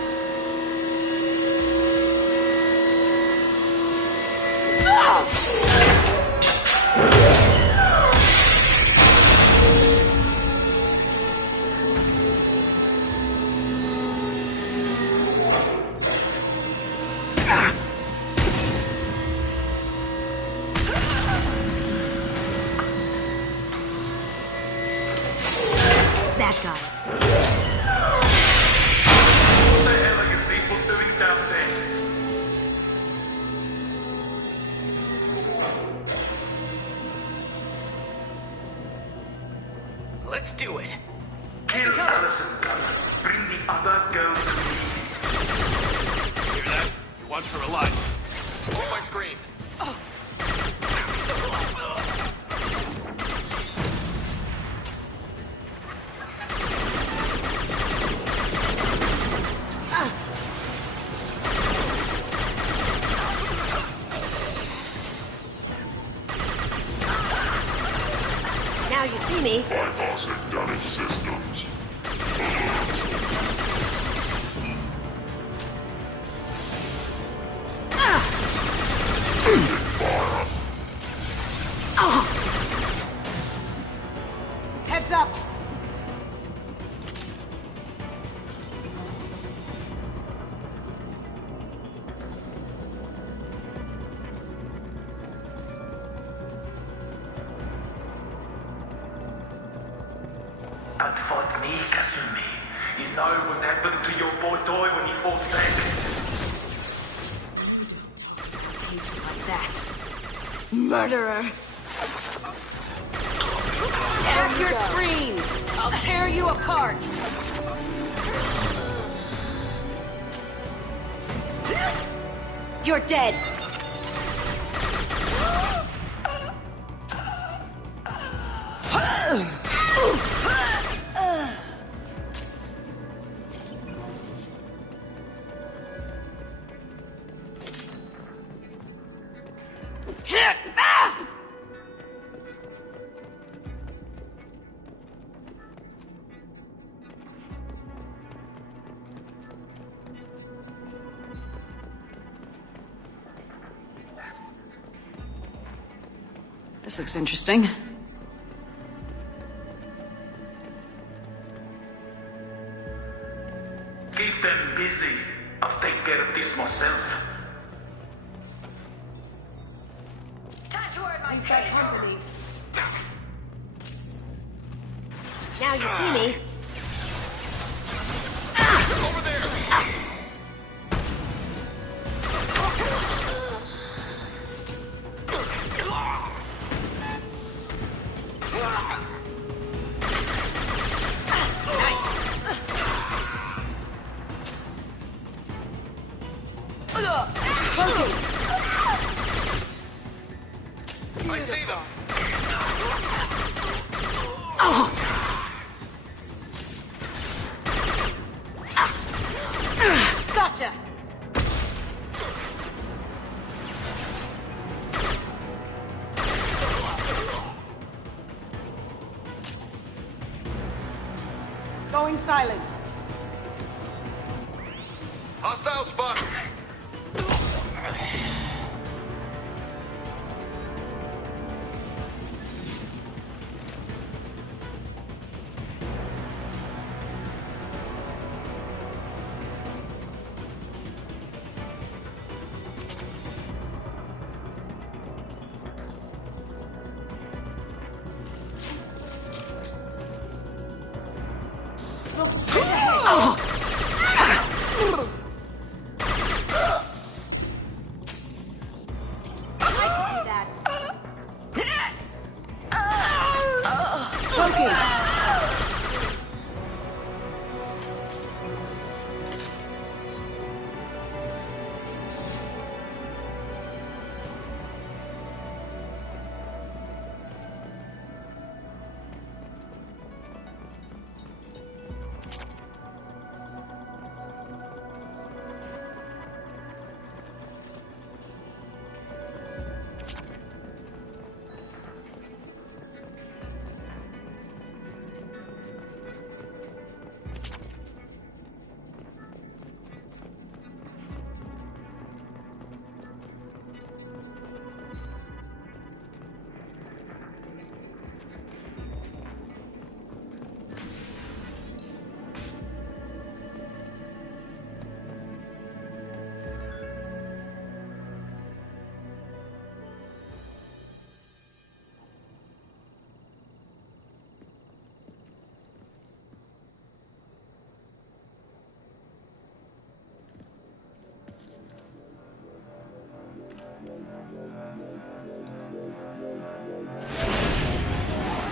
That got it. What the hell are you people doing down there? Let's do it. Kill Allison. Bring the other girl to me. Hear that? You want her alive. Hold my screen. Now you see me. Bypassing damaged systems. Heads up. And fight me, Kasumi. You know what happened to your boy Toy when he fought Sand? Like that. Murderer. Check your screens. I'll tear you apart. You're dead! This looks interesting. Keep them busy. I'll take care of this myself. Time to earn my pay. Company. Now you see me. Over there! I see them. Gotcha! Going silent. Hostile spot.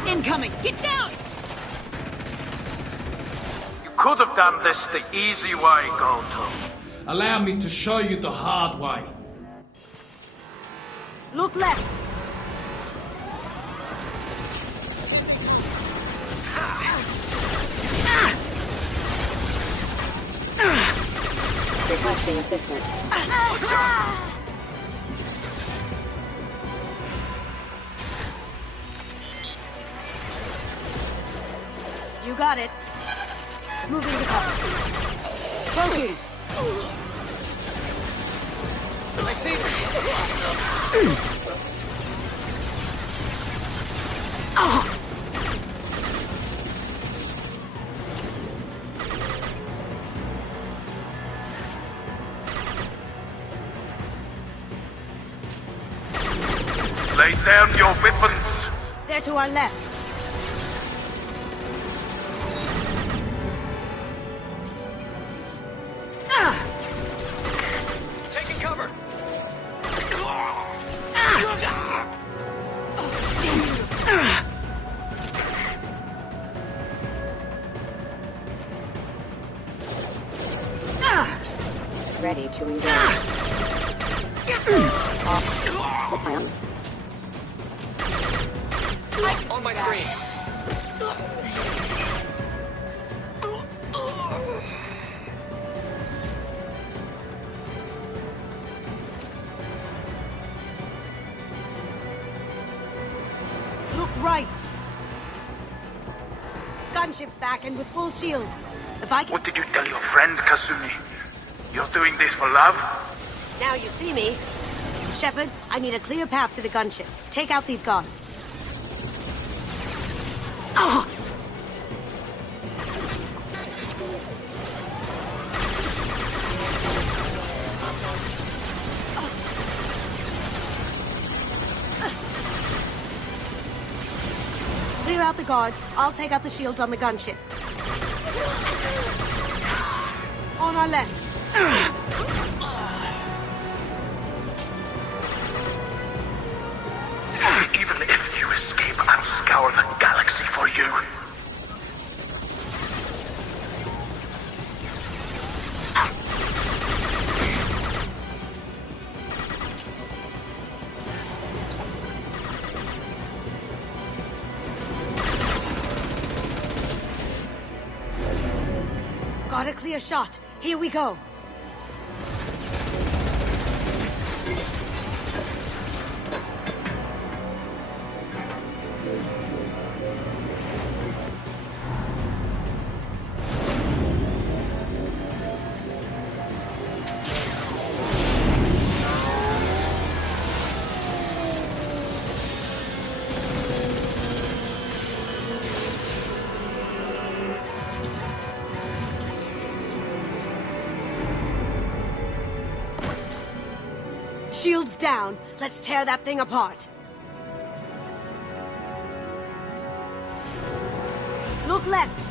Incoming! Get down! You could have done this the easy way, Goldto. Allow me to show you the hard way. Look left. Requesting assistance. You got it. Moving to cover. Smoking. I see them. Lay down your weapons. They're to our left. Taking cover. Ready to engage. On my screen. Look right. Gunship's back and with full shields. If I can... What did you tell your friend, Kasumi? You're doing this for love? Now you see me. Shepard, I need a clear path to the gunship. Take out these guards. Ah! Clear out the guards. I'll take out the shields on the gunship. On our left. Even if you escape, I'll scour the galaxy for you. Got a clear shot. Here we go. Shields down. Let's tear that thing apart. Look left.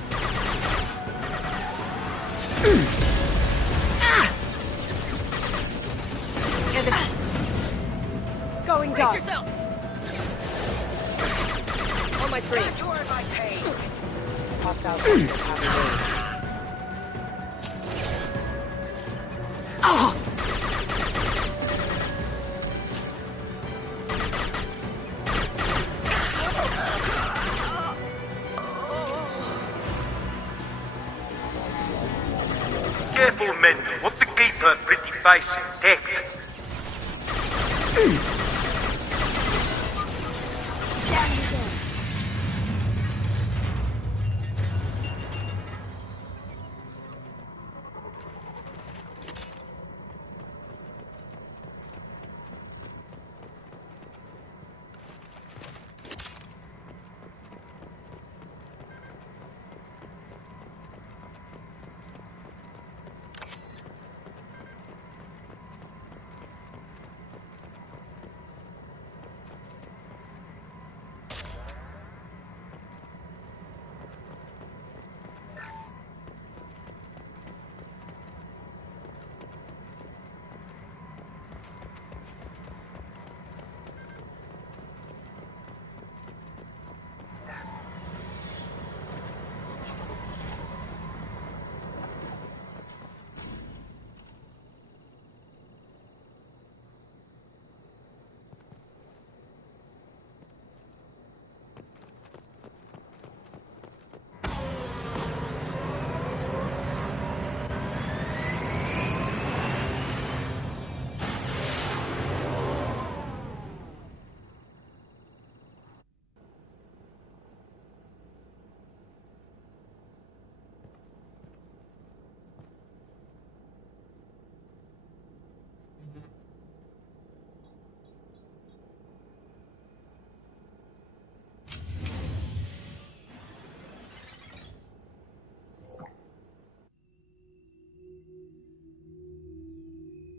Going dark. Brace yourself. On my screen. Enjoy my pain. Hostile. Careful, men. Want to keep her pretty face intact.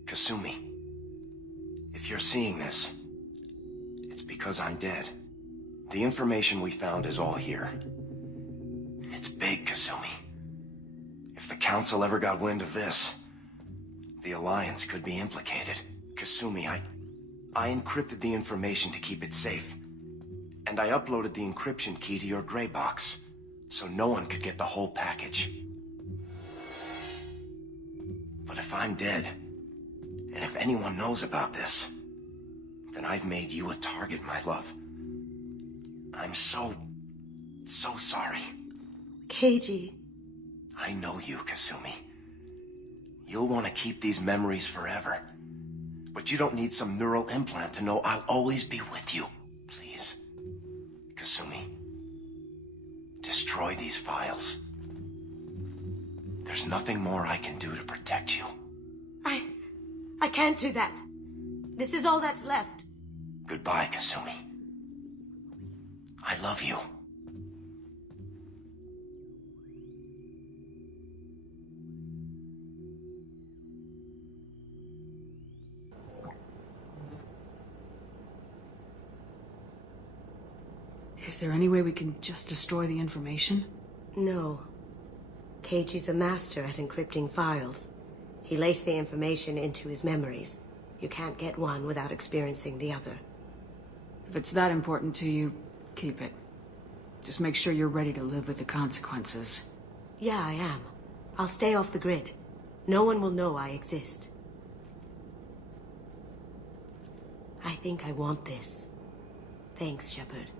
Kasumi, if you're seeing this, it's because I'm dead. The information we found is all here. It's big, Kasumi. If the Council ever got wind of this, the Alliance could be implicated. Kasumi, I encrypted the information to keep it safe. And I uploaded the encryption key to your gray box, so no one could get the whole package. But if I'm dead, And if anyone knows about this, then I've made you a target, my love. I'm so sorry. Keiji. I know you, Kasumi. You'll want to keep these memories forever. But you don't need some neural implant to know I'll always be with you. Please, Kasumi, destroy these files. There's nothing more I can do to protect you. I can't do that. This is all that's left. Goodbye, Kasumi. I love you. Is there any way we can just destroy the information? No. Keiji's a master at encrypting files. He laced the information into his memories. You can't get one without experiencing the other. If it's that important to you, keep it. Just make sure you're ready to live with the consequences. Yeah, I am. I'll stay off the grid. No one will know I exist. I think I want this. Thanks, Shepard.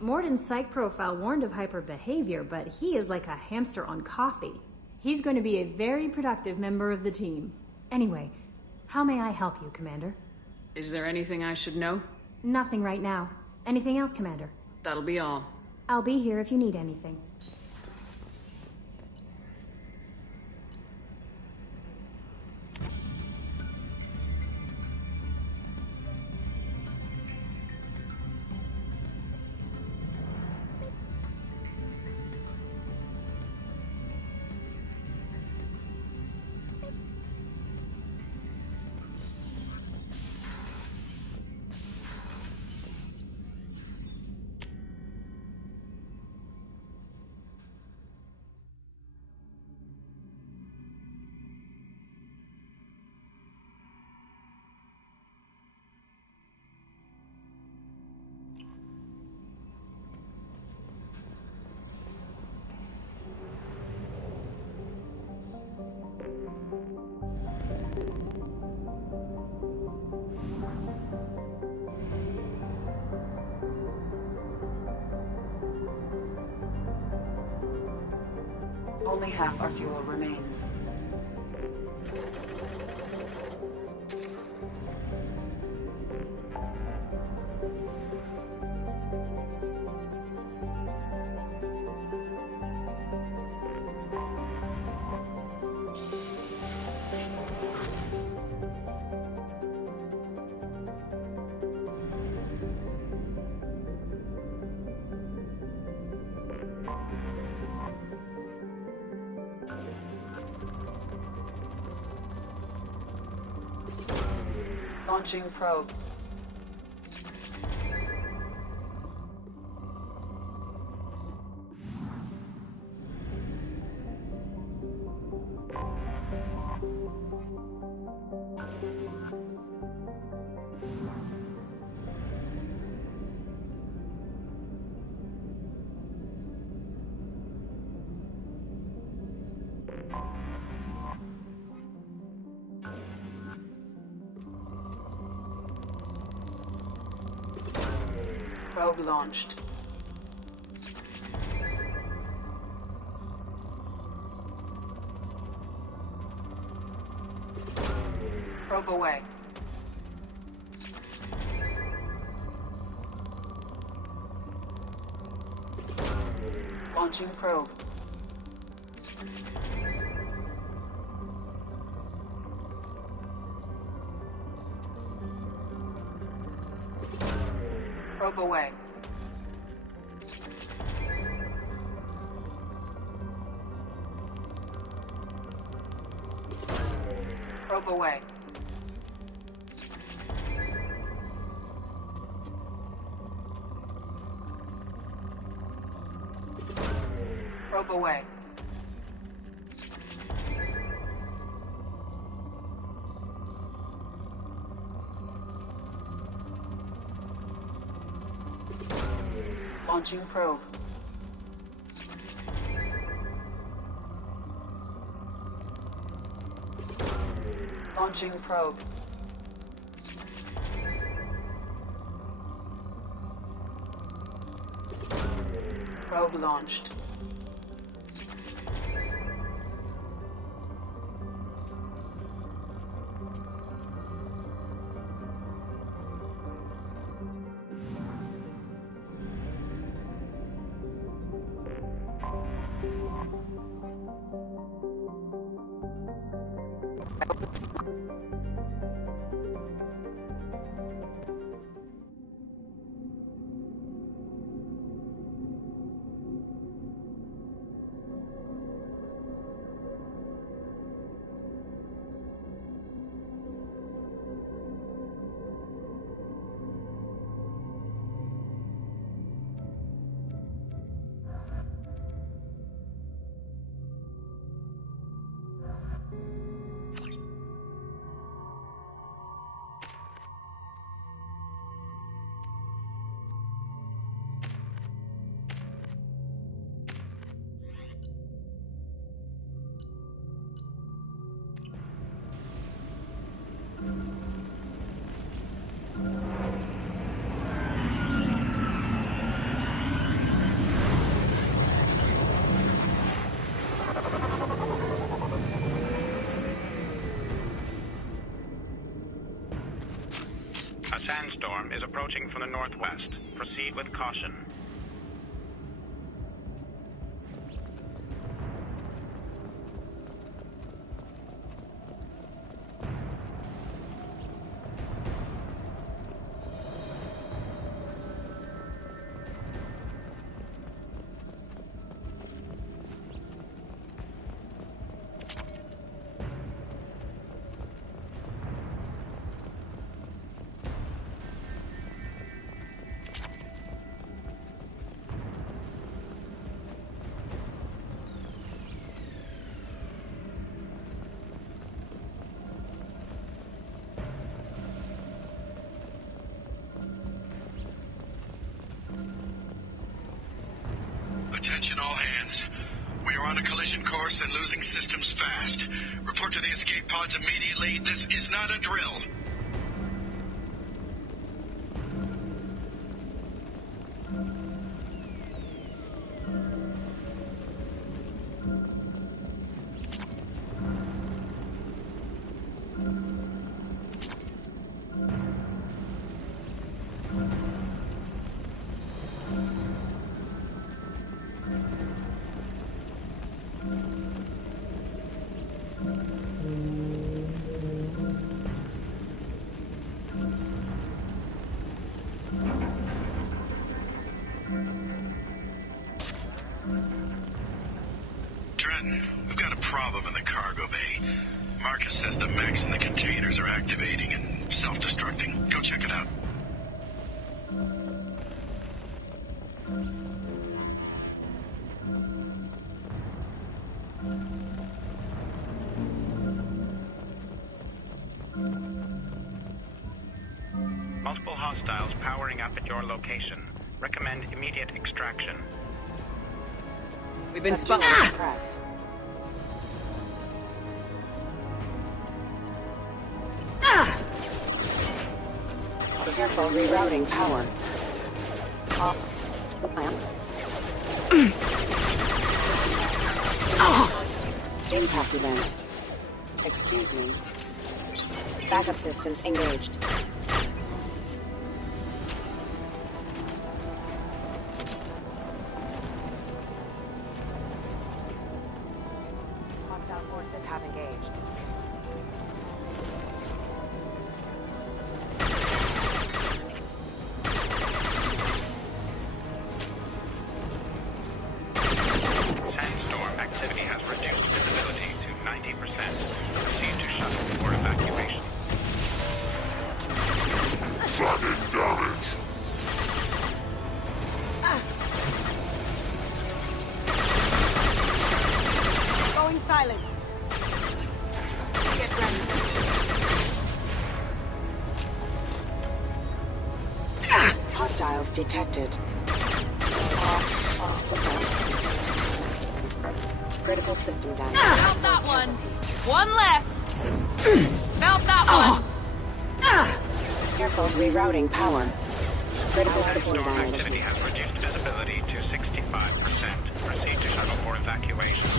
Morden's psych profile warned of hyper behavior, but he is like a hamster on coffee. He's going to be a very productive member of the team. Anyway, how may I help you, Commander? Is there anything I should know? Nothing right now. Anything else, Commander? That'll be all. I'll be here if you need anything. Only half our fuel remains. Launching probe. Probe launched. Probe away. Launching probe. Probe away. Probe away. Probe away. Launching probe. Launching probe. Probe launched. A sandstorm is approaching from the northwest. Proceed with caution. Attention all hands. We are on a collision course and losing systems fast. Report to the escape pods immediately. This is not a drill. Trenton, we've got a problem in the cargo bay. Marcus says the mechs in the containers are activating and Self-destructing. Go check it out. Multiple hostiles powering up at your location. Recommend immediate extraction. We've been spotted. Press. Careful, rerouting power. Off the plant. Impact event. Excuse me. Backup systems engaged. Hostile forces have engaged. Sandstorm activity has reduced visibility to 90%. Proceed to shuttle for evacuation. Sudden damage. Going silent. Get ready. Hostiles detected. Critical system damage. Felt that one. One less. Felt that one. Careful, rerouting power. Critical system Sandstorm damage. activity has reduced visibility to 65%. Proceed to shuttle for evacuation.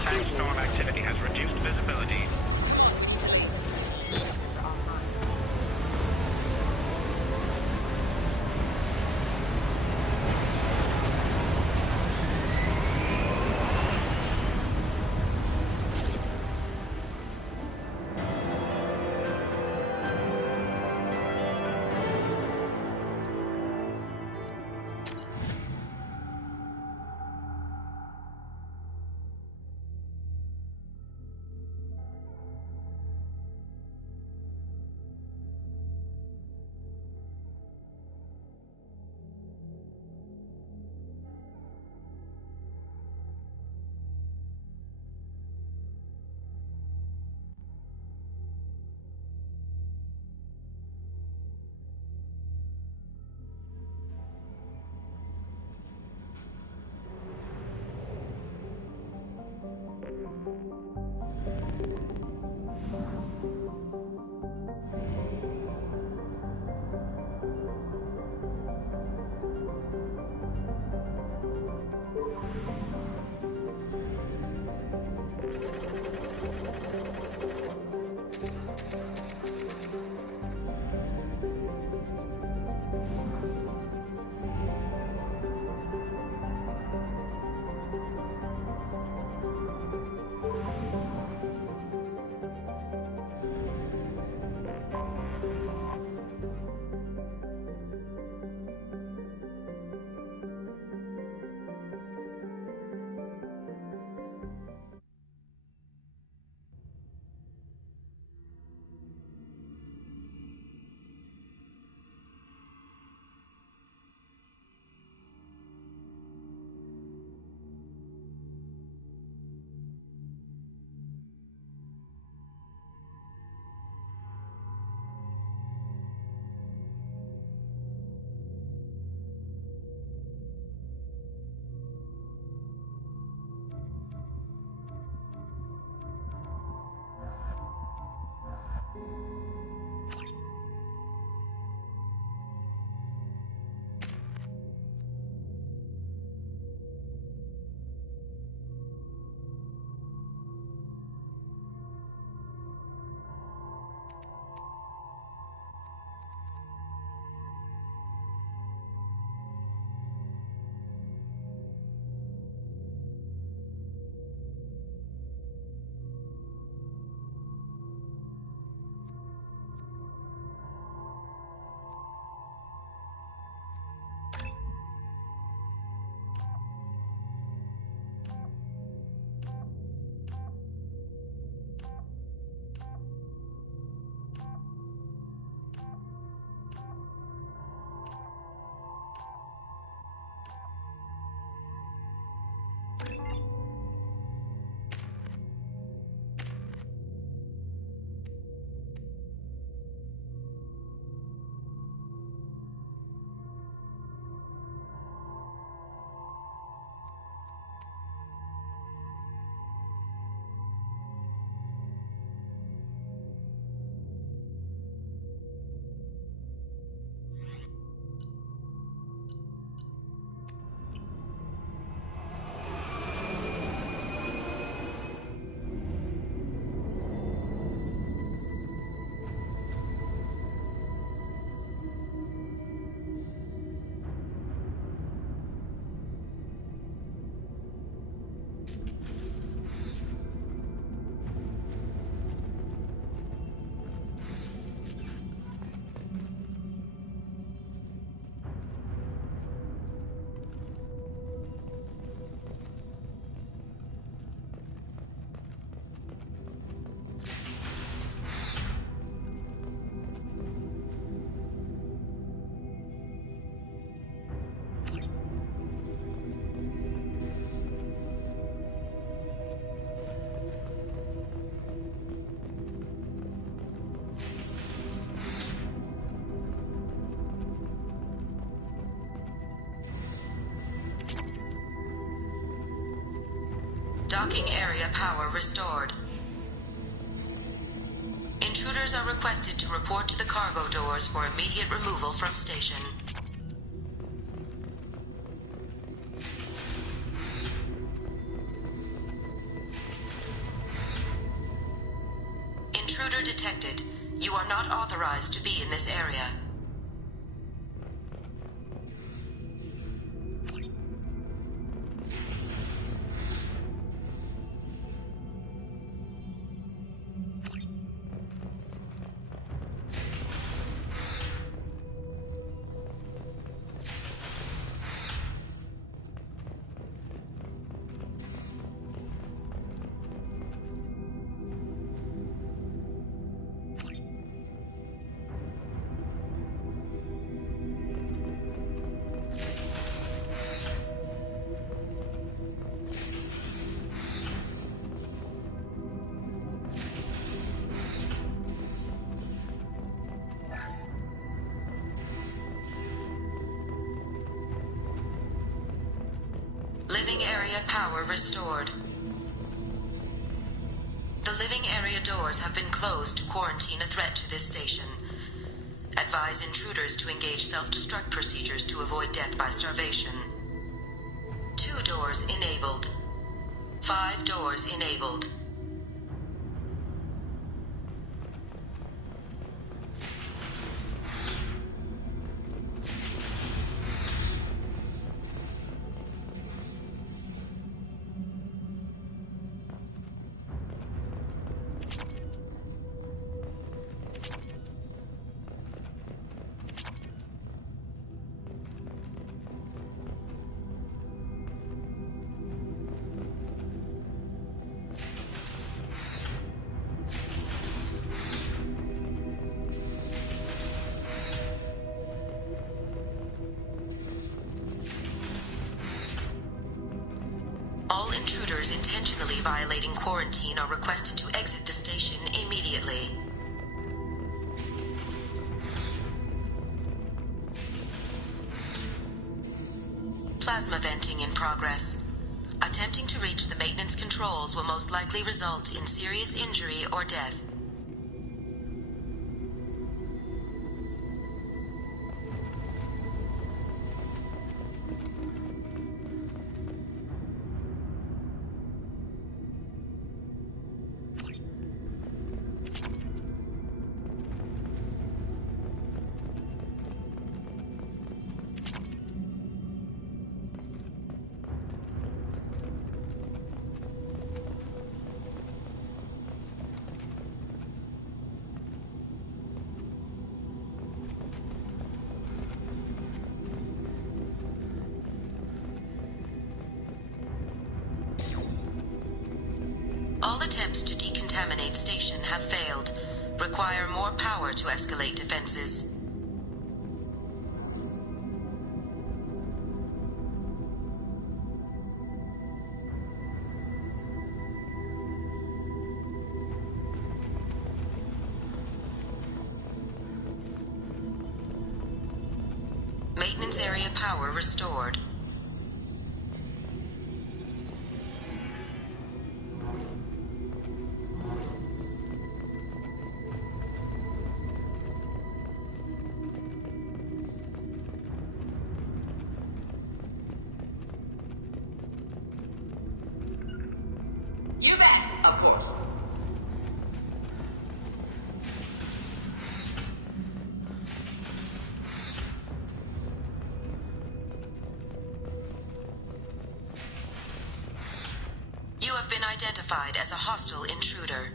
Sandstorm activity has reduced visibility. Docking area power restored. Intruders are requested to report to the cargo doors for immediate removal from station. Intruder detected. You are not authorized to be in this area. Living area power restored. The living area doors have been closed to quarantine a threat to this station. Advise intruders to engage self-destruct procedures to avoid death by starvation. 2 doors enabled. 5 doors enabled. All intruders intentionally violating quarantine are requested to exit the station immediately. Plasma venting in progress. Attempting to reach the maintenance controls will most likely result in serious injury or death. All attempts to decontaminate station have failed. Require more power to escalate defenses. Maintenance area power restored. You bet, of course. You have been identified as a hostile intruder.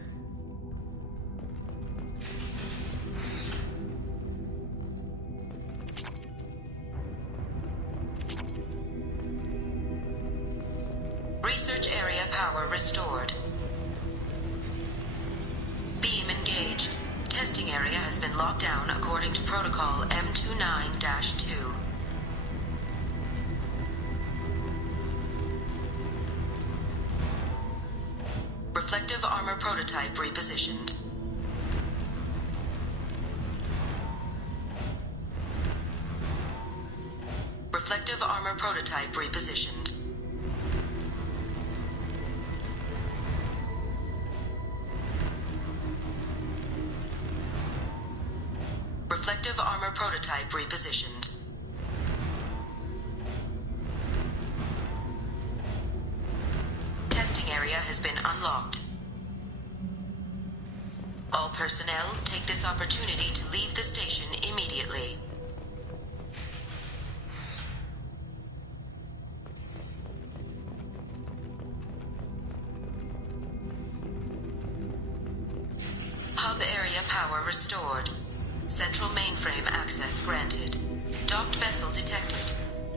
Research area power restored. Beam engaged. Testing area has been locked down according to protocol M29-2. Reflective armor prototype repositioned. Reflective armor prototype repositioned. Reflective armor prototype repositioned. Testing area has been unlocked. All personnel take this opportunity to leave the station immediately. Hub area power restored. Central mainframe access granted. Docked vessel detected.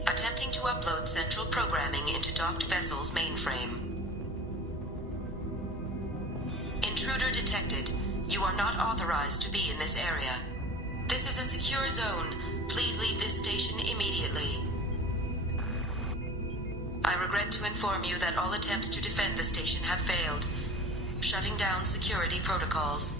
Attempting to upload central programming into docked vessel's mainframe. Intruder detected. You are not authorized to be in this area. This is a secure zone. Please leave this station immediately. I regret to inform you that all attempts to defend the station have failed. Shutting down security protocols.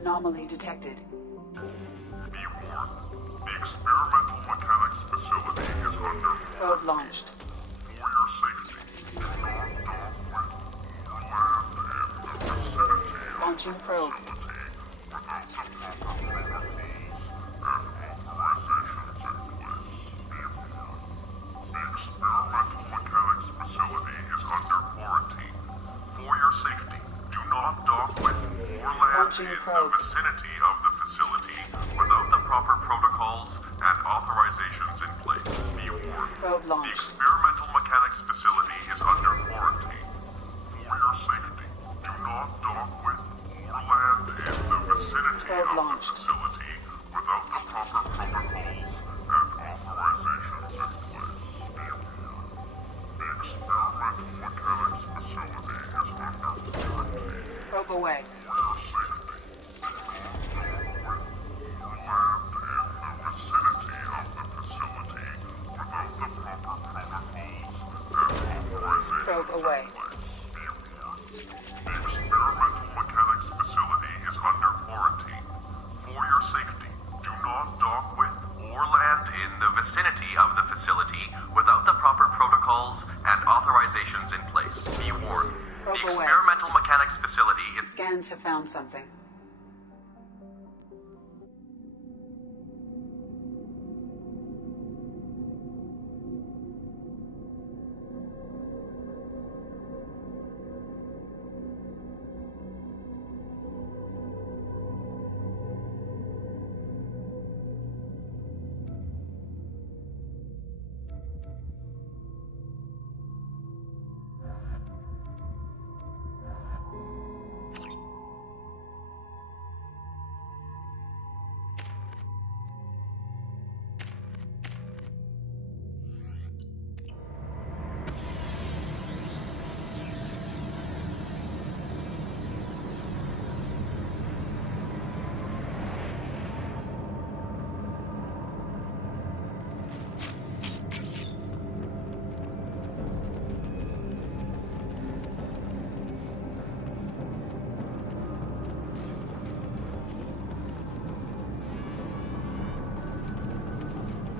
Anomaly detected. Be warned. The experimental mechanics facility is under... Probe launched. For your safety, do not dock with or land in the vicinity of Launching probe. without the proper protocols and authorizations in place. Be warned. The experimental mechanics facility is under quarantine. For your safety, do not dock with or land in the vicinity of the facility without the proper protocols and authorizations in place. Be warned. The experimental mechanics facility is under quarantine. For your safety, do not dock with or land in the vicinity of the facility without the proper protocols and authorizations in place. Be warned. The experimental mechanics facility is under quarantine. Probe away. Probe away. The experimental mechanics facility is under quarantine. For your safety, do not dock with or land in the vicinity of the facility without the proper protocols and authorizations in place. Be warned. The experimental mechanics facility is... Scans have found something.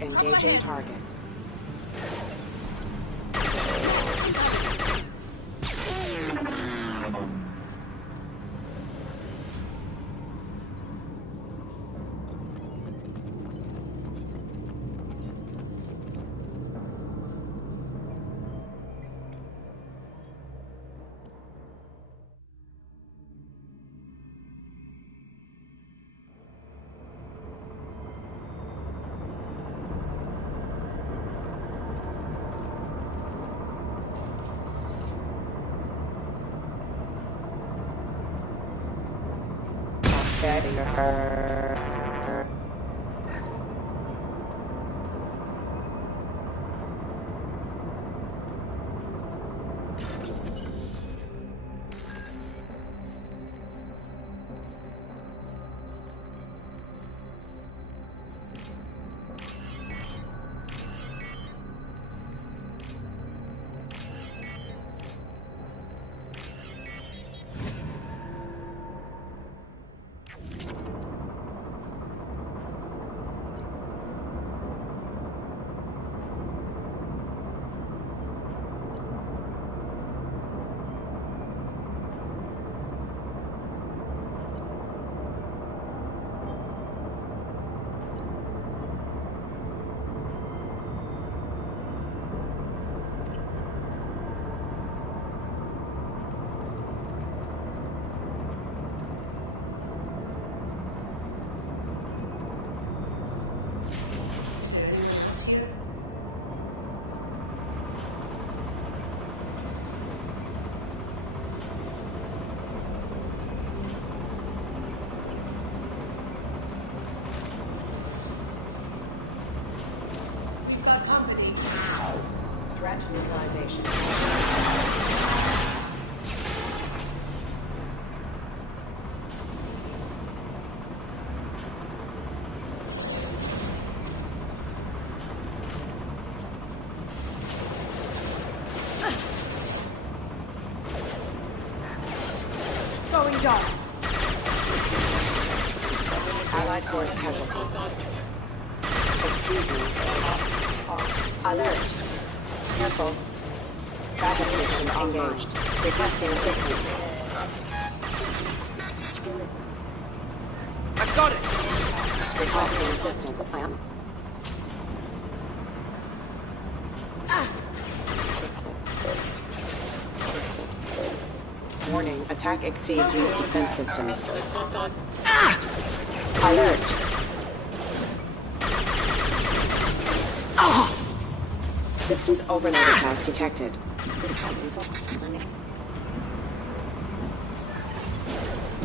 Engaging target. Threat neutralization. Going dark. Allied force casualty. Excuse me. Alert. Careful. Backup system engaged. Requesting assistance. I've got it. Requesting assistance. Warning, attack exceeds unit defense systems. Alert. Systems overload attack detected.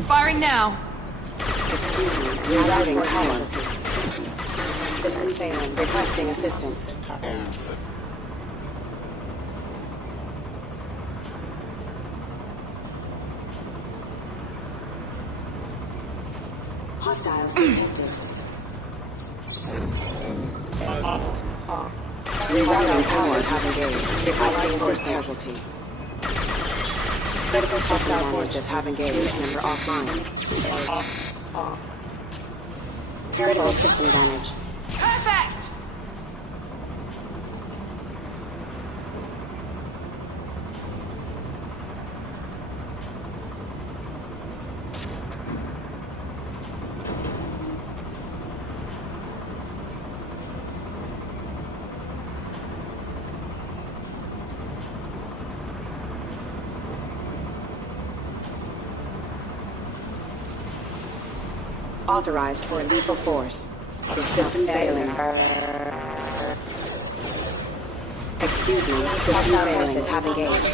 Firing now. Excuse me, rerouting power. System failing. Requesting assistance. Hostiles detected. Rerouting power have engaged. Requesting assist casualty. Critical hostile forces have engaged. Member offline. Critical system damage. Perfect! Authorized for lethal force. System failing. Excuse me, system failing. Have engaged.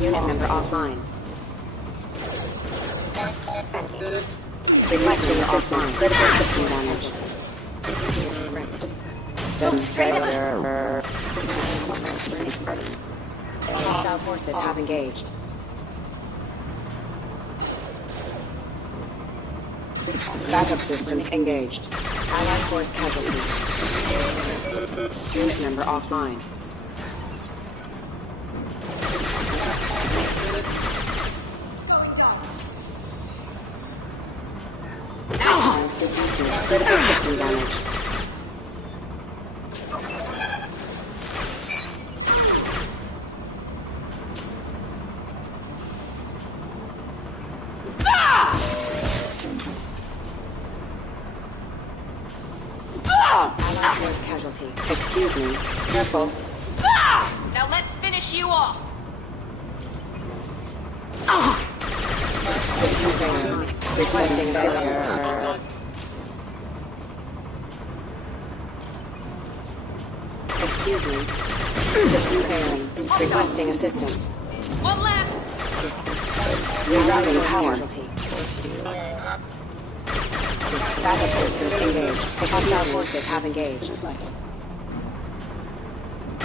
Unit member offline. Requesting assistance. Critical system damage. System failure. Hostile forces have engaged. Backup systems engaged. Allied force casualty. Unit member offline. Detected. Critical system damage. Allied force casualty. Excuse me. Careful. Now let's finish you off. Requesting assistance. Excuse me. System failing. Requesting assistance. One last. Rerouting power. Backup systems engaged. Hostile forces have engaged.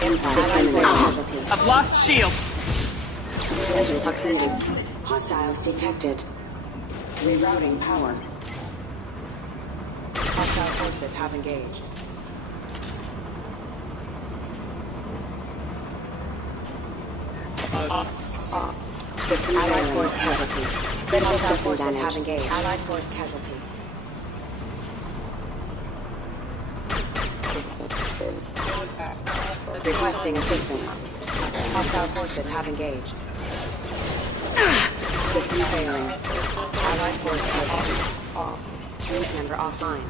Impact. Allied force casualty. I've lost shields. Collision proximity. Hostiles detected. Rerouting power. Hostile forces have engaged. System Allied force casualty. Critical system damage. Have engaged. Allied force casualty. Requesting assistance. Hostile forces have engaged. System failing. Allied force casualty. Off. Unit member offline.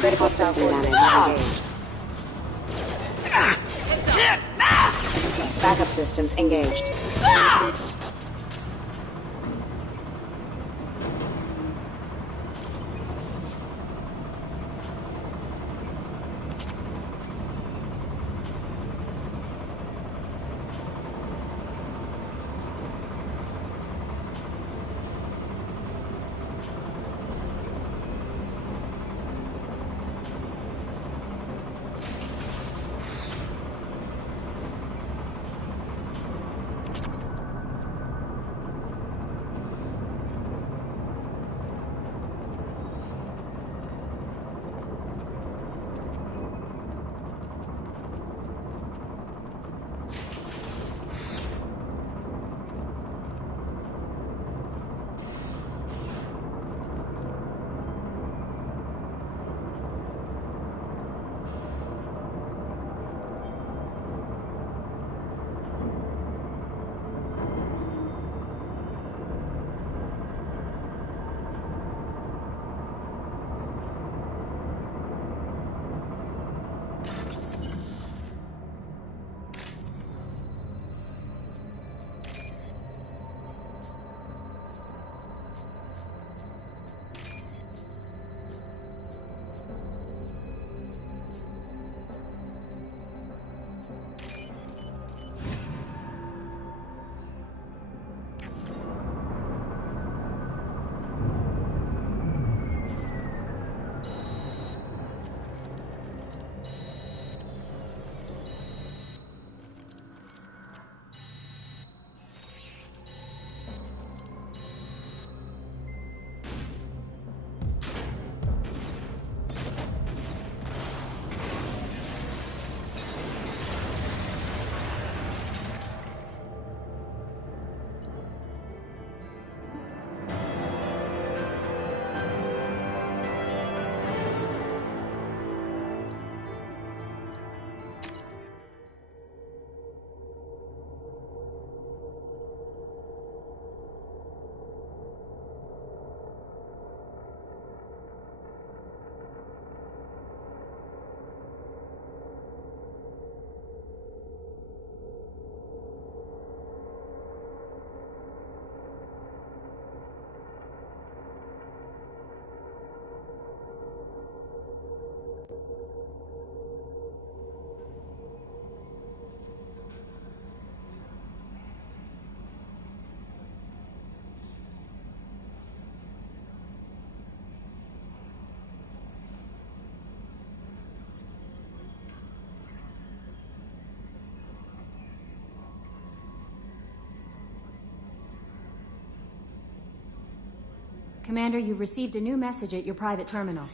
Critical system damage engaged. Backup systems engaged. Commander, you've received a new message at your private terminal.